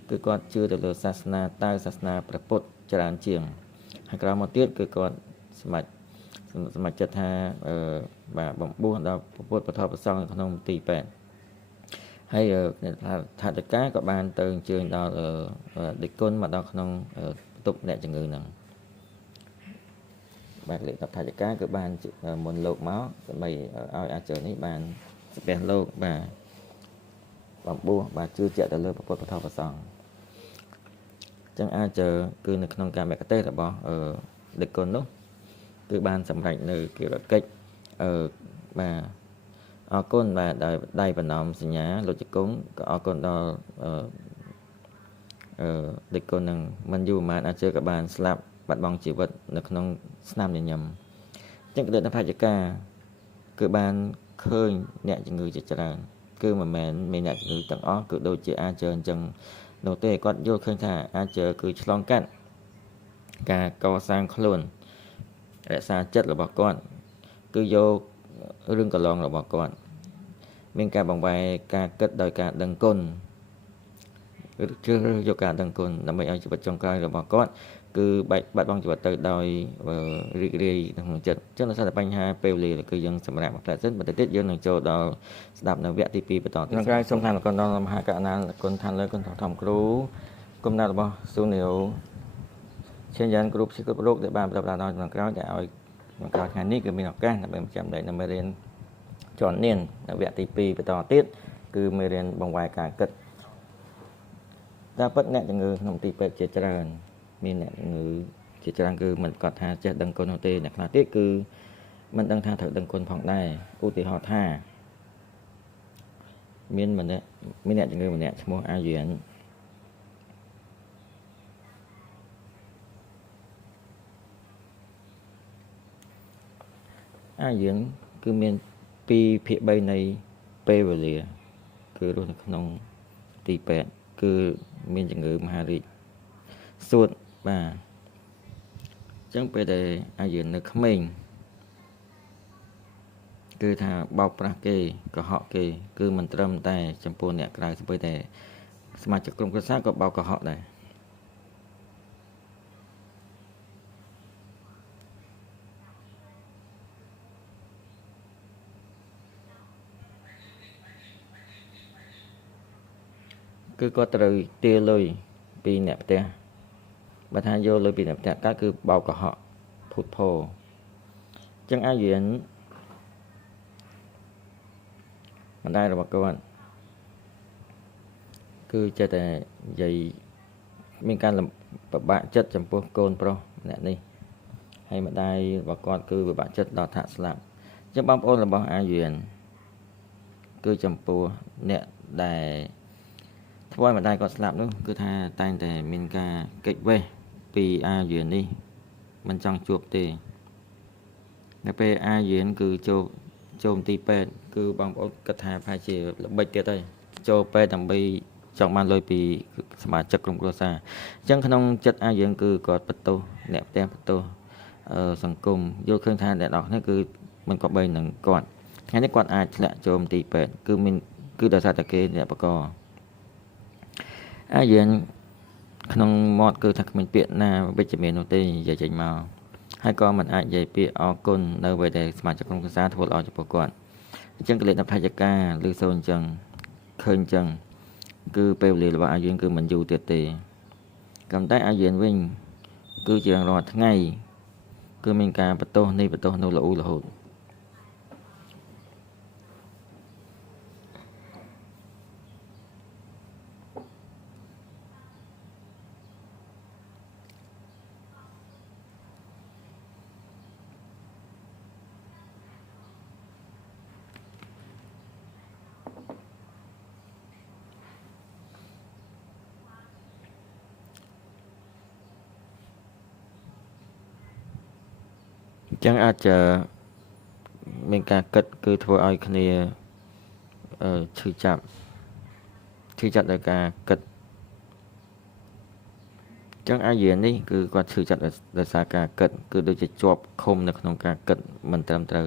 គឺគាត់ជឿទៅលើសាសនាតៅសាសនាព្រះពុទ្ធច្រើនជាងហើយក្រោយមកទៀតគឺគាត់សម្រេចចិត្តថាបាទបំពោះដល់ពុទ្ធពធប្រសង្ឃនៅក្នុងទីពេទ្យហើយថាតកាក៏បានទៅអញ្ជើញដល់ដេគុណមកដល់ក្នុងបន្ទប់អ្នកជំងឺហ្នឹងបាទលេខ10ថាតកាគឺបានមុនលោកមកដើម្បីឲ្យអាចនេះបានស្ពះលោកបាទបំពោះបាទជឿជាក់ទៅលើពុទ្ធពធប្រសង្ឃអញ្ចឹងអាចគឺនៅក្នុងការមគ្គទេសរបស់ដេគុណនោះគឺបានសម្រេចនៅកិច្ចបាទ អរគុណបាទដោយដៃបណ្ណំសញ្ញាលោកជង្គង់ក៏អរគុណដល់ដឹកគុណនឹងមិនយូរប៉ុន្មានអាចក៏បានស្លាប់បាត់បង់ជីវិតនៅក្នុងស្នាមញញឹមអញ្ចឹងគណៈបច្ចុប្បន្នគឺបានឃើញអ្នកជំងឺជាច្រើនគឺមិនមែនមានអ្នកជំងឺទាំងអស់គឺដូចជាអាចអញ្ចឹងនោះទេគាត់យល់ឃើញថាអាចគឺឆ្លងកាត់ការកសាងខ្លួនរក្សាចិត្តរបស់គាត់គឺយករឿងកន្លងរបស់គាត់មានការបង្វែរការគិតដោយការដឹងគុណជ្រើសរើសយកការដឹងគុណដើម្បីឲ្យជីវិតចុងក្រោយរបស់គាត់គឺបាត់បង់ជីវិតទៅដោយរីករាយក្នុងចិត្តអញ្ចឹងដោយសារតែបញ្ហាពេលវេលាគឺយើងសម្រាប់ផ្លែសិនបន្តិចទៀតយើងនឹងចូលដល់ស្ដាប់នៅវគ្គទី2បន្តទៀតក្រោយសូមតាមគុណដល់មហាករុណាគុណឋានលើគុណធម្មគ្រូគុំណារបស់ស៊ូនីអូឈានយ៉ាងគ្រូព្យាគ្រប់រោគដែលបានប្រព្រឹត្តដល់ក្នុងក្រោយដែលឲ្យក្នុងក្រោយថ្ងៃនេះគឺមានឱកាសដើម្បីចាំដៃនៅមេរៀនជាន់នាននៅវគ្គទី2បន្តទៀតគឺមេរៀនបង្វែរការគិតតែពិតអ្នកជំងឺក្នុងទីពេទ្យជាច្រើនមានអ្នកជំងឺជាច្រើនគឺមិនគាត់ថាចេះដឹងគុណនោះទេអ្នកខ្លះទៀតគឺមិនដឹងថាត្រូវដឹងគុណផងដែរឧទាហរណ៍ថាមានអ្នកជំងឺម្នាក់ឈ្មោះអាយៀនគឺមាន2/3នៃពេលវេលាគឺរស់នៅក្នុងទីពេទ្យគឺមានជំងឺមហារីកសួតបាទអញ្ចឹងពេលដែលអាយនៅក្មេងគឺថាបោកប្រាស់គេកុហកគេគឺមិនត្រឹមតែចំពោះអ្នកក្រៅស្ពើតែសមាជិកក្រុមគ្រួសារក៏បោកកុហកដែរគឺគាត់ត្រូវទារលុយពីអ្នកផ្ទះបើថាយកលុយពីអ្នកផ្ទះកើតគឺបោកកុហកភូតភរអញ្ចឹងអាយៀនម្ដាយរបស់គាត់គឺចេះតែនិយាយមានការពិបាកចិត្តចំពោះកូនប្រុសម្នាក់នេះហើយម្ដាយរបស់គាត់គឺពិបាកចិត្តដល់ថាស្លាប់អញ្ចឹងបងប្អូនរបស់អាយៀនគឺចំពោះអ្នកដែលធ្វើឲ្យម្ដាយគាត់ស្លាប់នោះគឺថាតែងតែមានការកិច្ចវេះពីអាយៀននេះមិនចង់ជួបទេនៅពេលអាយៀនគឺចូលទីពេទ្យគឺបងប្អូនគិតថាប្រហែលជាល្បិចទៀតហើយចូលពេទ្យដើម្បីចង់បានលុយពីសមាជិកក្រុមគ្រួសារអញ្ចឹងក្នុងចិត្តអាយៀនគឺគាត់បន្ទោសអ្នកផ្ទះបន្ទោសសង្គមយល់ឃើញថាអ្នកនរគ្នាគឺមិនក៏បីនឹងគាត់ថ្ងៃនេះគាត់អាចធ្លាក់ចូលទីពេទ្យគឺដោយសារតែគេអ្នកបកអាយៀនក្នុងមាត់គឺថាគ្មានពាក្យណាវិជ្ជមាននោះទេនិយាយចេញមកហើយក៏មិនអាចនិយាយពាក្យអរគុណនៅពេលដែលសមាជិកក្រុមគ្រួសារធ្វើល្អចំពោះគាត់អញ្ចឹងកលិទ្ធផលការឬសូនអញ្ចឹងឃើញអញ្ចឹងគឺពេលវេលារបស់អាយៀនគឺមិនយូរទៀតទេក៏តែអាយៀនវិញគឺជារាល់ថ្ងៃគឺមានការបន្ទោសនេះបន្ទោសនោះរហូតអញ្ចឹងអាចមានការគិតគឺធ្វើឲ្យគ្នាឈឺចាប់ដោយការគិតអញ្ចឹងអាយៀននេះគឺគាត់ឈឺចាប់ដោយសារការគិតគឺដូចជាជាប់ឃុំនៅក្នុងការគិតមិនត្រឹមត្រូវ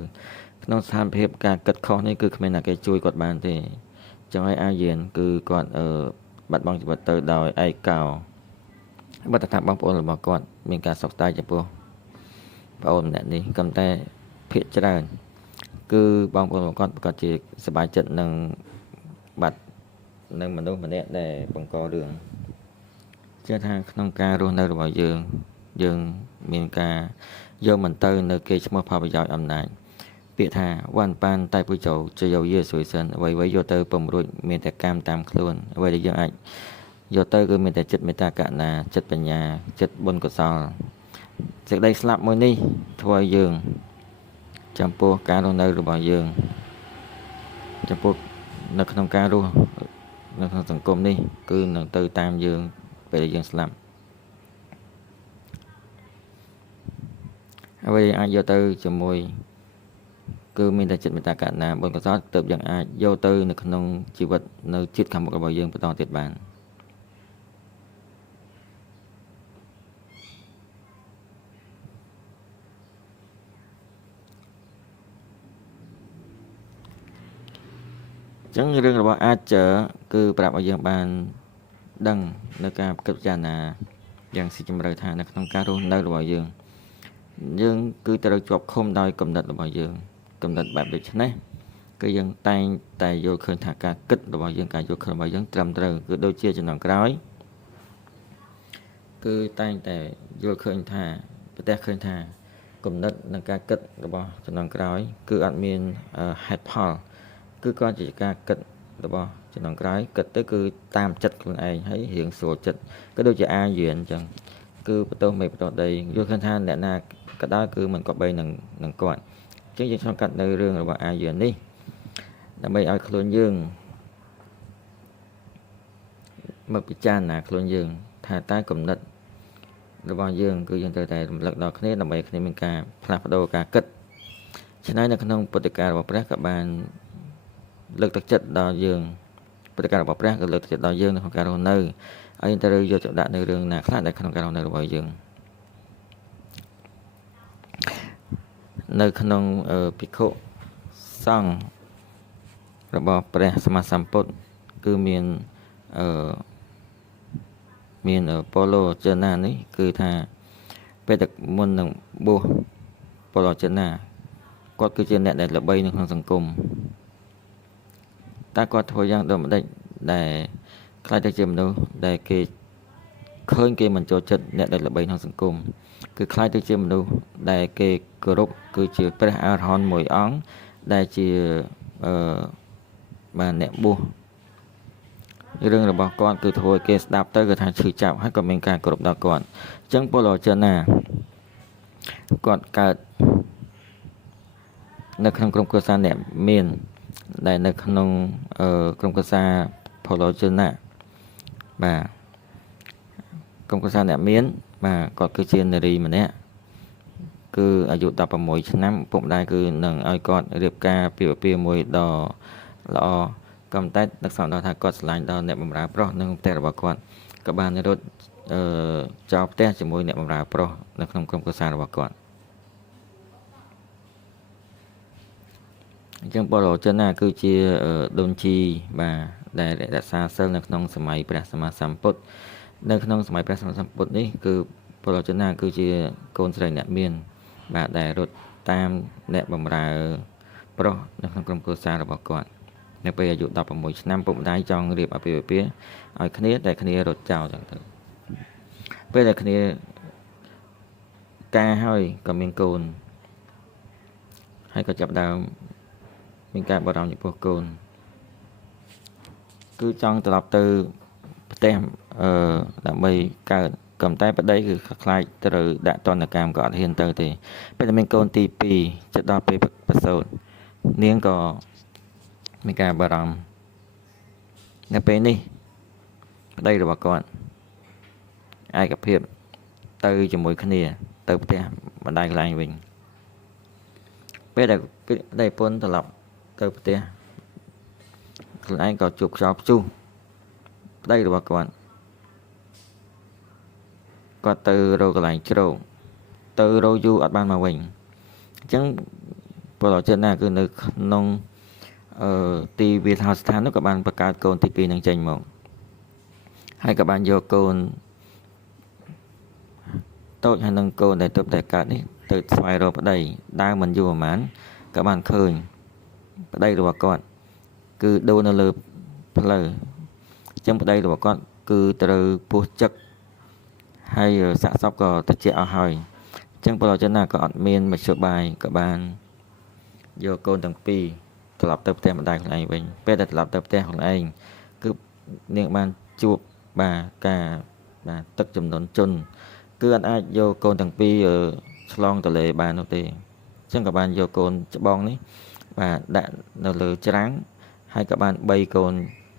ក្នុងស្ថានភាពការគិតខុសនេះគឺគ្មានអ្នកគេជួយគាត់បានទេអញ្ចឹងហើយអាយៀនគឺគាត់បាត់បង់ជីវិតទៅដោយឯកោបើថាបងប្អូនរបស់គាត់មានការសោកស្ដាយចំពោះបងប្អូនម្នាក់នេះក៏តែភាគច្រើនគឺបងប្អូនរបស់គាត់ប្រកាសជាសប្បាយចិត្តនឹងបាត់នឹងមនុស្សម្នាក់ដែលបង្ករឿងជឿថាក្នុងការរស់នៅរបស់យើងមានការយកមិនទៅនៅគេឈ្មោះផលប្រយោជន៍អំណាចពាក្យថាវ៉ាន់ប៉ានតែពុជោជយោយេសុយសិនអ្វីយកទៅពំរួចមានតែកម្មតាមខ្លួនអ្វីដែលយើងអាចយកទៅគឺមានតែចិត្តមេត្តាករុណាចិត្តបញ្ញាចិត្តបុណ្យកុសលសេចក្តីស្លាប់មួយនេះធ្វើឲ្យយើងចំពោះការរស់នៅរបស់យើង ចំពោះនៅក្នុងការរស់នៅក្នុងសង្គមនេះគឺនឹងទៅតាមយើងពេលដែលយើងស្លាប់អ្វីអាចយកទៅជាមួយគឺមានតែចិត្តមេត្តាករុណាបុណ្យកុសលទើបយើងអាចយកទៅនៅក្នុងជីវិតនៅជាតិខាងមុខរបស់យើងបន្តទៀតបានអញ្ចឹងរឿងរបស់អាចគឺប្រាប់ឲ្យយើងបានដឹងនៅការគិតពិចារណាយ៉ាងស៊ីជម្រៅថានៅក្នុងការរស់នៅរបស់យើងគឺត្រូវជាប់ឃុំដោយគំនិតរបស់យើងគំនិតបែបដូចនេះគឺយើងតែងតែយល់ឃើញថាការគិតរបស់យើងការយល់ឃើញរបស់យើងត្រឹមត្រូវគឺដូចជាចំណងក្រោយគឺតែងតែយល់ឃើញថាប្រទះឃើញថាគំនិតនិងការគិតរបស់ចំណងក្រោយគឺអត់មានហេតុផលគឺគ្រាន់ជាការគិតរបស់ចំណងក្រោយគិតទៅគឺតាមចិត្តខ្លួនឯងហើយរៀងស្រួលចិត្តក៏ដូចជាអាយឿនអញ្ចឹងគឺបន្ទោសមេបន្ទោសដីយល់ឃើញថាអ្នកណាក៏ដោយគឺមិនក៏បីនឹងគាត់អញ្ចឹងយើងឆ្លងកាត់នៅរឿងរបស់អាយឿននេះដើម្បីឲ្យខ្លួនយើងមកពិចារណាខ្លួនយើងថាតើគំនិតរបស់យើងគឺយើងត្រូវតែរំលឹកដល់គ្នាដើម្បីគ្នាមានការផ្លាស់ប្ដូរការគិតฉะนั้นនៅក្នុងពុទ្ធកាលរបស់ព្រះក៏បានលើកទឹកចិត្តដល់យើងពុទ្ធកាលរបស់ព្រះក៏លើកទឹកចិត្តដល់យើងនៅក្នុងការរស់នៅហើយយើងត្រូវយកទៅដាក់នៅរឿងណាខ្លះដែលក្នុងការរស់នៅរបស់យើងនៅក្នុងភិក្ខុសង្ឃរបស់ព្រះសម្មាសម្ពុទ្ធគឺមានពលលោចនានេះគឺថាពេលតែមុននឹងបួសពលលោចនាគាត់គឺជាអ្នកដែលល្បីនៅក្នុងសង្គមតើគាត់ធ្វើយ៉ាងដូចម្ដេចដែលខ្លាចទៅជាមនុស្សដែលគេឃើញគេមិនចូលចិត្តអ្នកដែលល្បីក្នុងសង្គមគឺខ្លាចទៅជាមនុស្សដែលគេគោរពគឺជាព្រះអរហន្តមួយអង្គដែលជាបានអ្នកបួសរឿងរបស់គាត់គឺធ្វើឲ្យគេស្ដាប់ទៅគឺថាឈឺចាប់ហើយក៏មានការគោរពដល់គាត់អញ្ចឹងពលរចនាគាត់កើតនៅក្នុងក្រុមគ្រួសារអ្នកមានដែលនៅក្នុងក្រុមគ្រួសារពលរចនាបាទក្រុមគ្រួសារអ្នកមានបាទគាត់គឺជានារីម្នាក់គឺអាយុ16ឆ្នាំពុកម្ដាយគឺនឹងឲ្យគាត់រៀបការពីពាមួយដ៏ល្អក៏តែនឹកសំដៅថាគាត់ឆ្លាញ់ដល់អ្នកបម្រើប្រុសនៅផ្ទះរបស់គាត់ក៏បានរត់ចោលផ្ទះជាមួយអ្នកបម្រើប្រុសនៅក្នុងក្រុមគ្រួសាររបស់គាត់អញ្ចឹងពលរចនាគឺជាដូនជីបាទដែលរក្សាសិលនៅក្នុងសម័យព្រះសម្មាសម្ពុទ្ធនៅក្នុងសម័យព្រះសម្មាសម្ពុទ្ធនេះគឺពលរចនាគឺជាកូនស្រីអ្នកមានបាទដែលរត់តាមអ្នកបម្រើប្រុសនៅក្នុងក្រុមគ្រួសាររបស់គាត់នៅពេលអាយុ16ឆ្នាំពុកម្ដាយចង់រៀបអាពាហ៍ពិពាហ៍ឲ្យគ្នាតែគ្នារត់ចោលចឹងទៅពេលដែលគ្នាការហើយក៏មានកូនហើយក៏ចាប់ដើមមានការបារម្ភចំពោះកូនគឺចង់ត្រឡប់ទៅផ្ទះដើម្បីកើតក៏តែប្តីគឺខ្លាចត្រូវដាក់ទណ្ឌកម្មក៏អត់ហ៊ានទៅទេពេលតែមានកូនទី2ចិត្តដល់ពេលប្រសូតនាងក៏មានការបារម្ភនៅពេលនេះប្តីរបស់គាត់ឯកភាពទៅជាមួយគ្នាទៅផ្ទះម្ដាយកន្លែងវិញពេលដែលប្តីប្រពន្ធត្រឡប់ទៅផ្ទះខ្លួនឯងក៏ជួបខ្យល់ព្យុះប្តីរបស់គាត់ទៅរកកន្លែងជ្រោកទៅរកយូរអត់បានមកវិញអញ្ចឹងពលរដ្ឋណាគឺនៅក្នុងទីវាលហោស្ថាននោះក៏បានបង្កើតកូនទី2នឹងចេញមកហើយក៏បានយកកូនតូចហើយនឹងកូនដែលទើបតែកើតនេះទៅស្វែងរកប្តីដើរមិនយូរប្រហែលក៏បានឃើញប្តីរបស់គាត់គឺដូរនៅលើផ្លូវអញ្ចឹងប្តីរបស់គាត់គឺត្រូវពោះចឹកហើយសាកសពក៏ត្រជាក់អស់ហើយអញ្ចឹងពលរដ្ឋណាក៏អត់មានមធ្យោបាយក៏បានយកកូនទាំងពីរត្រឡប់ទៅផ្ទះម្ដាយខ្លួនឯងវិញពេលដែលត្រឡប់ទៅផ្ទះខ្លួនឯងគឺនាងបានជួបបាទការបាទទឹកចំនួនជន់គឺអត់អាចយកកូនទាំងពីរឆ្លងទន្លេបាននោះទេអញ្ចឹងក៏បានយកកូនច្បងនេះបាទដាក់នៅលើច្រាំង ហើយក៏បាន3កូន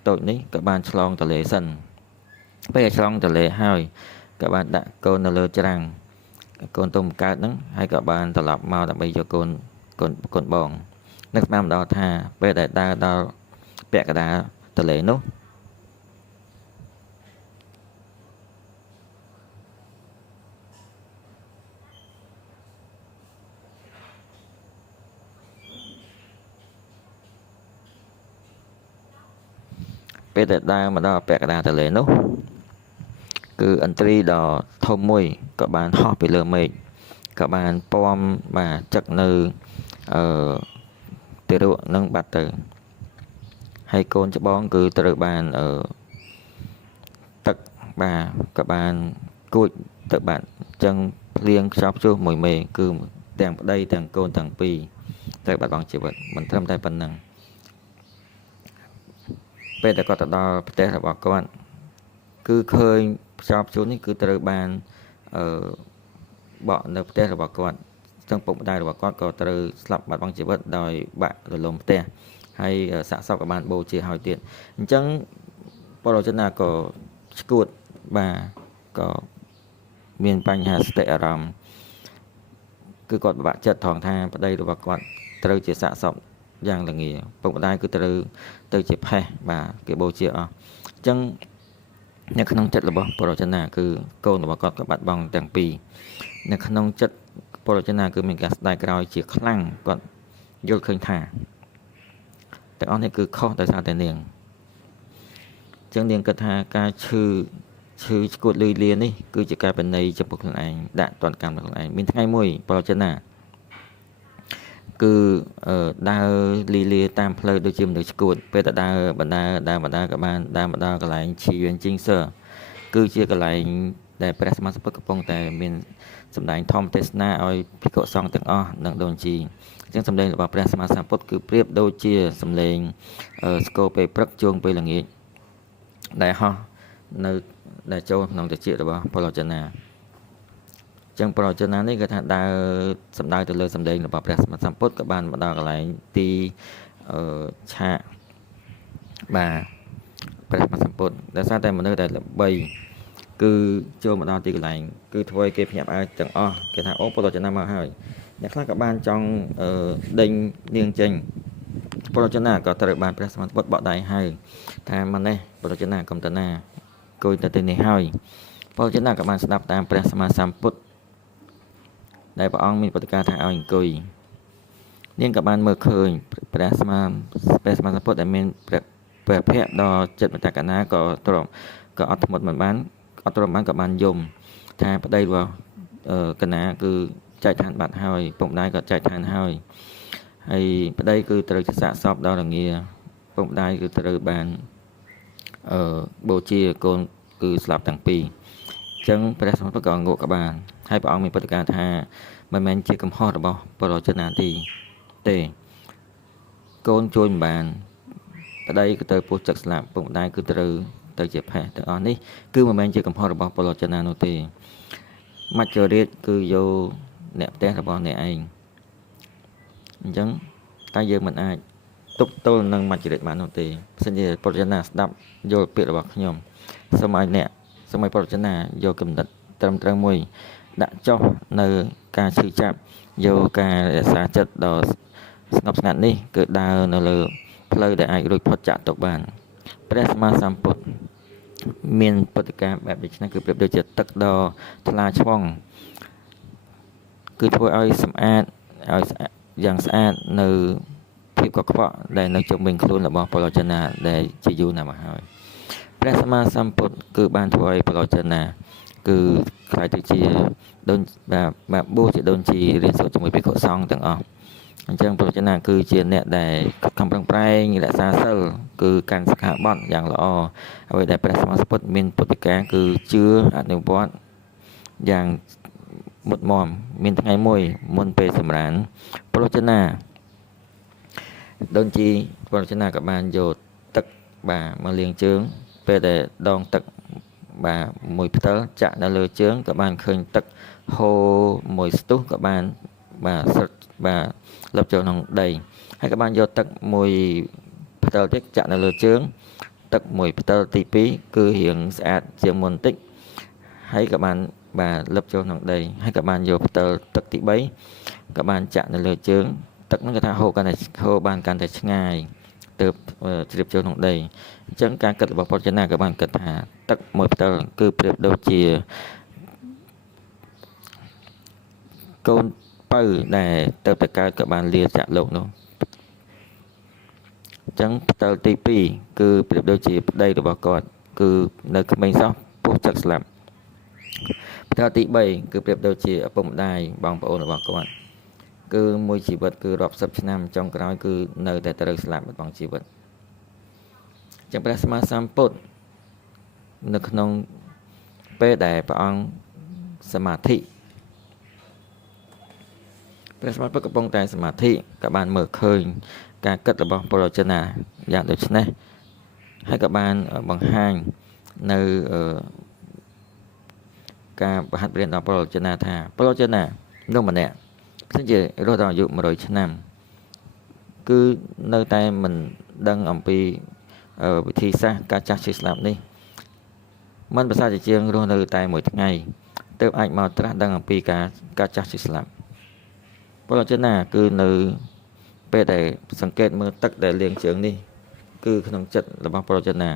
តូចនេះក៏បានឆ្លងទន្លេសិនពេលឆ្លងទន្លេហើយក៏បានដាក់កូននៅលើច្រាំងកូនទុំកើតហ្នឹងហើយក៏បានត្រឡប់មកដើម្បីយកកូនបងនឹកស្មានម្ដងថាពេលដែលដើរដល់ពាក់កណ្ដាលទន្លេនោះពេលដែលដើរមកដល់ពាក់កណ្ដាលទន្លេនោះគឺឥន្ទ្រីដ៏ធំមួយក៏បានហោះពីលើមេឃក៏បានពំបាទចឹកនៅទារកនឹងបាត់ទៅហើយកូនច្បងគឺត្រូវបានទឹកបាទក៏បានគួចទៅបាត់អញ្ចឹងភ្លៀងខ្ចប់ជួសមួយមេគឺទាំងប្តីទាំងកូនទាំងពីរត្រូវបាត់បង់ជីវិតមិនត្រឹមតែប៉ុណ្្នឹងពេលដែលគាត់ទៅដល់ប្រទេសរបស់គាត់គឺឃើញខ្ចប់ជួសនេះគឺត្រូវបានបកនៅផ្ទះរបស់គាត់ទាំងពុកម្ដាយរបស់គាត់ក៏ត្រូវស្លាប់បាត់បង់ជីវិតដោយបាក់រលំផ្ទះហើយសាកសពក៏បានបូជាហើយទៀតអញ្ចឹងបរោចនាក៏ឈួតបាទក៏មានបញ្ហាសតិអារម្មណ៍គឺគាត់ពិបាកចិត្តថងថាប្តីរបស់គាត់ត្រូវជាសាកសពយ៉ាងល្ងាពុកម្ដាយគឺត្រូវទៅជាផេះបាទគេបូជាអស់អញ្ចឹងនៅក្នុងចិត្តរបស់បរោចនាគឺកូនរបស់គាត់ក៏បាត់បង់ទាំងពីរនៅក្នុងចិត្តបរោចនាគឺមានការស្ដាយក្រោយជាខ្លាំងគាត់យល់ឃើញថាទាំងអស់នេះគឺខុសដោយសារតែនាងអញ្ចឹងនាងគិតថាការឈឺឈួតលុយលានេះគឺជាការបណ្ណៃចំពោះខ្លួនឯងដាក់ទណ្ឌកម្មខ្លួនឯងមានថ្ងៃមួយបរោចនាគឺដើរលីលាតាមផ្លូវដូចជាមនុស្សឈួតពេលទៅដើរបណ្ដាក៏បានដើរមកដល់កន្លែងឈីវៀនជីងសើគឺជាកន្លែងដែលព្រះសម្មាសម្ពុទ្ធកំពុងតែមានសម្ដែងធម្មទេសនាឲ្យភិក្ខុសង្ឃទាំងអស់និងដូនជីអញ្ចឹងសម្ដែងរបស់ព្រះសម្មាសម្ពុទ្ធគឺប្រៀបដូចជាសម្លេងស្គរពេលព្រឹកជងពេលល្ងាចដែលហោះនៅដែលចូលក្នុងតិចរបស់បរោចនាអញ្ចឹងបរោចនានេះគឺថាដើរសំដៅទៅលើសម្ដែងរបស់ព្រះសម្មាសម្ពុទ្ធក៏បានមកដល់កន្លែងទីឆាកបាទព្រះសម្មាសម្ពុទ្ធដោយសារតែមនុស្សដែលល្បីគឺចូលមកដល់ទីកន្លែងគឺធ្វើឲ្យគេភ្ញាក់ផ្អើលទាំងអស់គេថាអូបរោចនាមកហើយអ្នកខ្លះក៏បានចង់ដេញនាងចេញបរោចនាក៏ត្រូវបានព្រះសម្មាសម្ពុទ្ធបកដៃហើយថាម៉េចនេះបរោចនាកុំតាណាគួយទៅទីនេះហើយបរោចនាក៏បានស្ដាប់តាមព្រះសម្មាសម្ពុទ្ធដែលព្រះអង្គមានប្រតិការថាឲ្យអង្គុយនាងក៏បានមើលឃើញព្រះសម្មាសម្ពុទ្ធដែលមានព្រះភ័ក្ត្រដ៏ចិត្តមេត្តាករុណាក៏អត់ធ្មត់មិនបានអត់ទ្រាំបានក៏បានយំថាប្តីរបស់កណាគឺចែកឋានបាត់ហើយពុកម្ដាយក៏ចែកឋានហើយប្តីគឺត្រូវជាសាកសពដល់រងាពុកម្ដាយគឺត្រូវបានបូជាកូនគឺស្លាប់ទាំងពីរអញ្ចឹងព្រះសម្មាសម្ពុទ្ធក៏ងក់ក្បាលហើយព្រះអង្គមានប្រតិការថាមិនមែនជាកំហុសរបស់បរោចនាទេកូនជួយមិនបានប្តីក៏ទៅពោះចឹកស្លាប់ពុកម្ដាយគឺត្រូវទៅជាផេះទាំងអស់នេះគឺមិនមែនជាកំហុសរបស់បរោចនានោះទេមច្ចរាជគឺយកអ្នកផ្ទះរបស់អ្នកឯងអញ្ចឹងតែយើងមិនអាចទប់ទល់នឹងមច្ចរាជបាននោះទេបើសិនជាបរោចនាស្ដាប់យល់ពាក្យរបស់ខ្ញុំសូមឲ្យបរោចនាយកគំនិតត្រឹមត្រូវមួយដាក់ចុះនៅការឈឺចាប់យកការរក្សាចិត្តដ៏ស្ងប់ស្ងាត់នេះគឺដើរនៅលើផ្លូវដែលអាចរួចផុតចាកទុក្ខបានព្រះសម្មាសម្ពុទ្ធមានពុទ្ធកាបែបដូចនេះគឺប្រៀបដូចជាទឹកដ៏ថ្លាឆ្វង់គឺធ្វើឲ្យសម្អាតឲ្យយ៉ាងស្អាតនៅភាពកខ្វក់ដែលនៅជុំវិញខ្លួនរបស់បរោចនាដែលជាយូរណាស់មកហើយព្រះសម្មាសម្ពុទ្ធគឺបានធ្វើឲ្យបរោចនាគឺខ្លាយទៅជាដូនបាទបួសជាដូនជីរៀនសូត្រជាមួយភិក្ខុសង្ឃទាំងអស់អញ្ចឹងបរោចនាគឺជាអ្នកដែលខិតខំប្រឹងប្រែងរក្សាសិលគឺកាន់សិក្ខាបទយ៉ាងល្អអ្វីដែលព្រះសម្មាសម្ពុទ្ធមានពុទ្ធិកាគឺជឿអនុវត្តយ៉ាងមុតមមមានថ្ងៃមួយមុនពេលសម្រានបរោចនាដូនជីបរោចនាក៏បានយកទឹកបាទមកលាងជើងពេលដែលដងទឹកបាទមួយផ្តិលចាក់នៅលើជើងក៏បានឃើញទឹកហូរមួយស្ទុះក៏បានបាទស្រុតបាទលុបចូលក្នុងដីហើយក៏បានយកទឹកមួយ ផ្ទិលទៀតចាក់នៅលើជើងទឹកមួយផ្ទិលទី2គឺរាងស្អាតជាងមុនបន្តិចហើយក៏បានបាទលឹបចូលក្នុងដីហើយក៏បានយកផ្ទិលទឹកទី3ក៏បានចាក់នៅលើជើងទឹកហ្នឹងគេថាហូរកាន់តែហូរបានកាន់តែឆ្ងាយទៅជ្រាបចូលក្នុងដីអញ្ចឹងការគិតរបស់ពុទ្ធចនាក៏បានគិតថាទឹកមួយផ្ទិលគឺប្រៀបដូចជាកូនពៅដែលទៅកើតក៏បានលាចាក់លោកនោះអញ្ចឹងផ្ទិលទី2គឺប្រៀបដូចជាប្តីរបស់គាត់គឺនៅក្មេងសោះពោះចឹកស្លាប់ផ្ទិលទី3គឺប្រៀបដូចជាឪពុកម្ដាយបងប្អូនរបស់គាត់គឺមួយជីវិតគឺរាប់សិបឆ្នាំចុងក្រោយគឺនៅតែត្រូវស្លាប់បាត់បង់ជីវិតអញ្ចឹងព្រះសម្មាសម្ពុទ្ធនៅក្នុងពេលដែលព្រះអង្គសមាធិព្រះសម្មាសម្ពុទ្ធកំពុងតែសមាធិក៏បានមើលឃើញការគិតរបស់ពលរចនាយ៉ាងដូចនេះហើយក៏បានបង្ហាញនៅការបង្ហាត់រៀនដល់ពលរចនាថាពលរចនានោះម្នាក់ផ្សេងជារស់ដល់អាយុ100ឆ្នាំគឺនៅតែមិនដឹងអំពីវិធីសាស្ត្រការចាស់ឈឺស្លាប់នេះមិនប្រសើរជាងរស់នៅតែមួយថ្ងៃទើបអាចមកត្រាស់ដឹងអំពីការចាស់ឈឺស្លាប់ពលរចនាគឺនៅពេលដែលសង្កេតមើលទឹកដែលលាងជើងនេះគឺក្នុងចិត្តរបស់ពលរចនា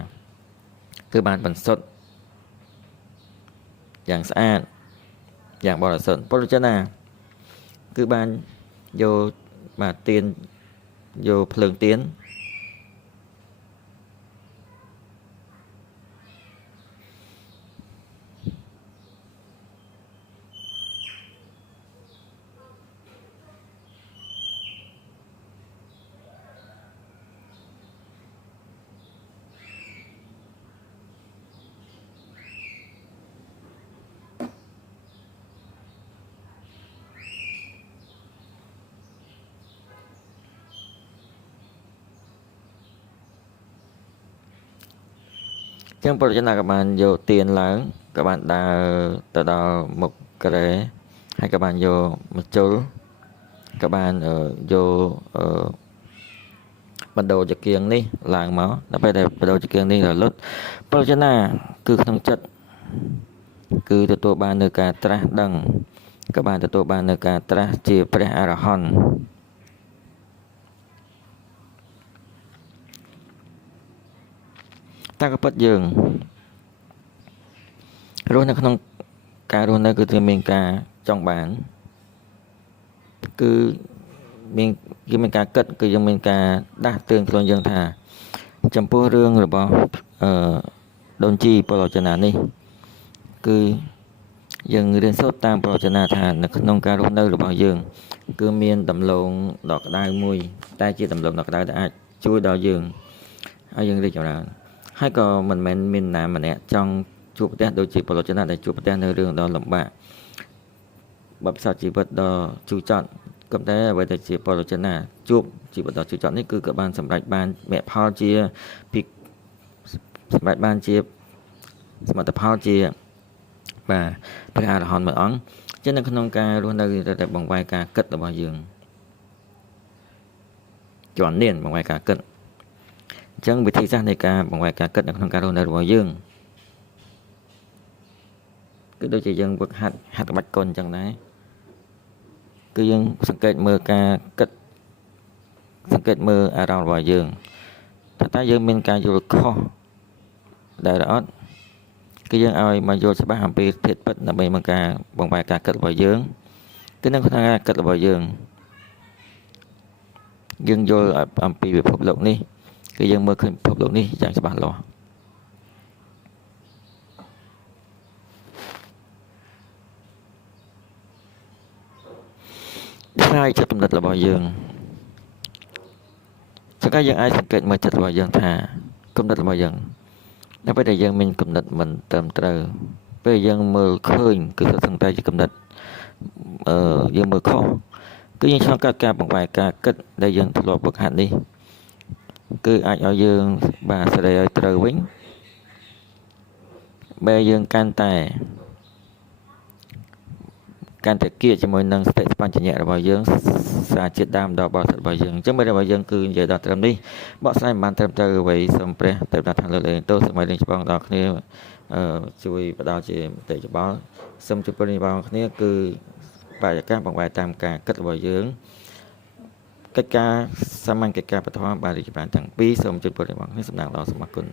គឺបានបន្សុទ្ធយ៉ាងស្អាតយ៉ាងបរិសុទ្ធពលរចនាគឺបានយកបាទទៀនយកភ្លើងទៀនចឹងពលរចនាក៏បានយកទៀនឡើងក៏បានដើរទៅដល់មុខក្រែហើយក៏បានយកម្ជុលក៏បានយកបណ្ដោចង្គៀងនេះឡើងមកដល់ពេលដែលបណ្ដោចង្គៀងនេះរលត់ពលរចនាគឺក្នុងចិត្តគឺទទួលបាននៅការត្រាស់ដឹងក៏បានទទួលបាននៅការត្រាស់ជាព្រះអរហន្តតែក៏ពិតយើងរស់នៅក្នុងការរស់នៅគឺត្រូវមានការចង់បានគឺមានការគិតគឺយើងមានការដាស់តឿនខ្លួនយើងថាចំពោះរឿងរបស់ដូនជីពលរចនានេះគឺយើងរៀនសូត្រតាមពលរចនាថានៅក្នុងការរស់នៅរបស់យើងគឺមានដំឡូងដ៏ក្តៅមួយតែជាដំឡូងដ៏ក្តៅដែលអាចជួយដល់យើងឲ្យយើងរីកចម្រើនហើយក៏មិនមែនមានណាម្នាក់ចង់ជួបប្រទះដូចជាពលរចនាដែលជួបប្រទះនៅរឿងដ៏លំបាកបបិសោជីវិតដ៏ជូរចត់ក៏តែអ្វីដែលជាពលរចនាជួបជីវិតដ៏ជូរចត់នេះគឺក៏បានសម្រេចបានមគ្គផលជាសម្រេចបានជាសមិទ្ធផលជាបាទព្រះអរហន្តមួយអង្គចឹងនៅក្នុងការរស់នៅតែបង្វែរការគិតរបស់យើងជន់នានបង្វែរការគិតអញ្ចឹងវិធីសាស្ត្រនៃការបង្វែរការគិតនៅក្នុងការរស់នៅរបស់យើងគឺដូចជាយើងវឹកហាត់ក្បាច់គុនអញ្ចឹងដែរគឺយើងសង្កេតមើលការគិតសង្កេតមើលអារម្មណ៍របស់យើងតើយើងមានការយល់ខុសដែលអត់គឺយើងឲ្យមកយល់ច្បាស់អំពីធាតុពិតដើម្បីមកការបង្វែរការគិតរបស់យើងគឺនៅក្នុងការគិតរបស់យើងយល់អំពីពិភពលោកនេះគឺយើងមើលឃើញពិភពលោកនេះយ៉ាងច្បាស់លាស់ខ្លាយចិត្តគំនិតរបស់យើងចឹងយើងអាចសង្កេតមើលចិត្តរបស់យើងថាគំនិតរបស់យើងនៅពេលដែលយើងមានគំនិតមិនត្រឹមត្រូវពេលយើងមើលឃើញគឺសឹងតែជាគំនិតយើងមើលខុសគឺយើងឆ្លងកាត់ការបង្វែរការគិតដែលយើងធ្លាប់វឹកហាត់នេះគឺអាចឲ្យយើងបាទសេរីឲ្យត្រូវវិញបើយើងកាន់តែ កាន់តែគៀកជាមួយនឹងសតិសម្បជញ្ញៈរបស់យើងសារជាតិដើមដ៏បរិសុទ្ធរបស់យើងអញ្ចឹងមេរៀនរបស់យើងគឺនិយាយដល់ត្រឹមនេះបកស្រាយមិនបានត្រឹមត្រូវអ្វីសូមព្រះទេវតាខាងលើលេងទោសសម័យលេងច្បងដល់គ្នាជួយបដោជាមតិយោបល់សូមជម្រាបលាបងគ្នាគឺបរិយាកាសបង្វែរតាមការគិតរបស់យើងកិច្ចការសាមញ្ញកិច្ចការបឋមបានរីកចម្រើនទាំងពីរសូមជម្រាបលាបងគ្នាសំណាងដល់សូមអរគុណ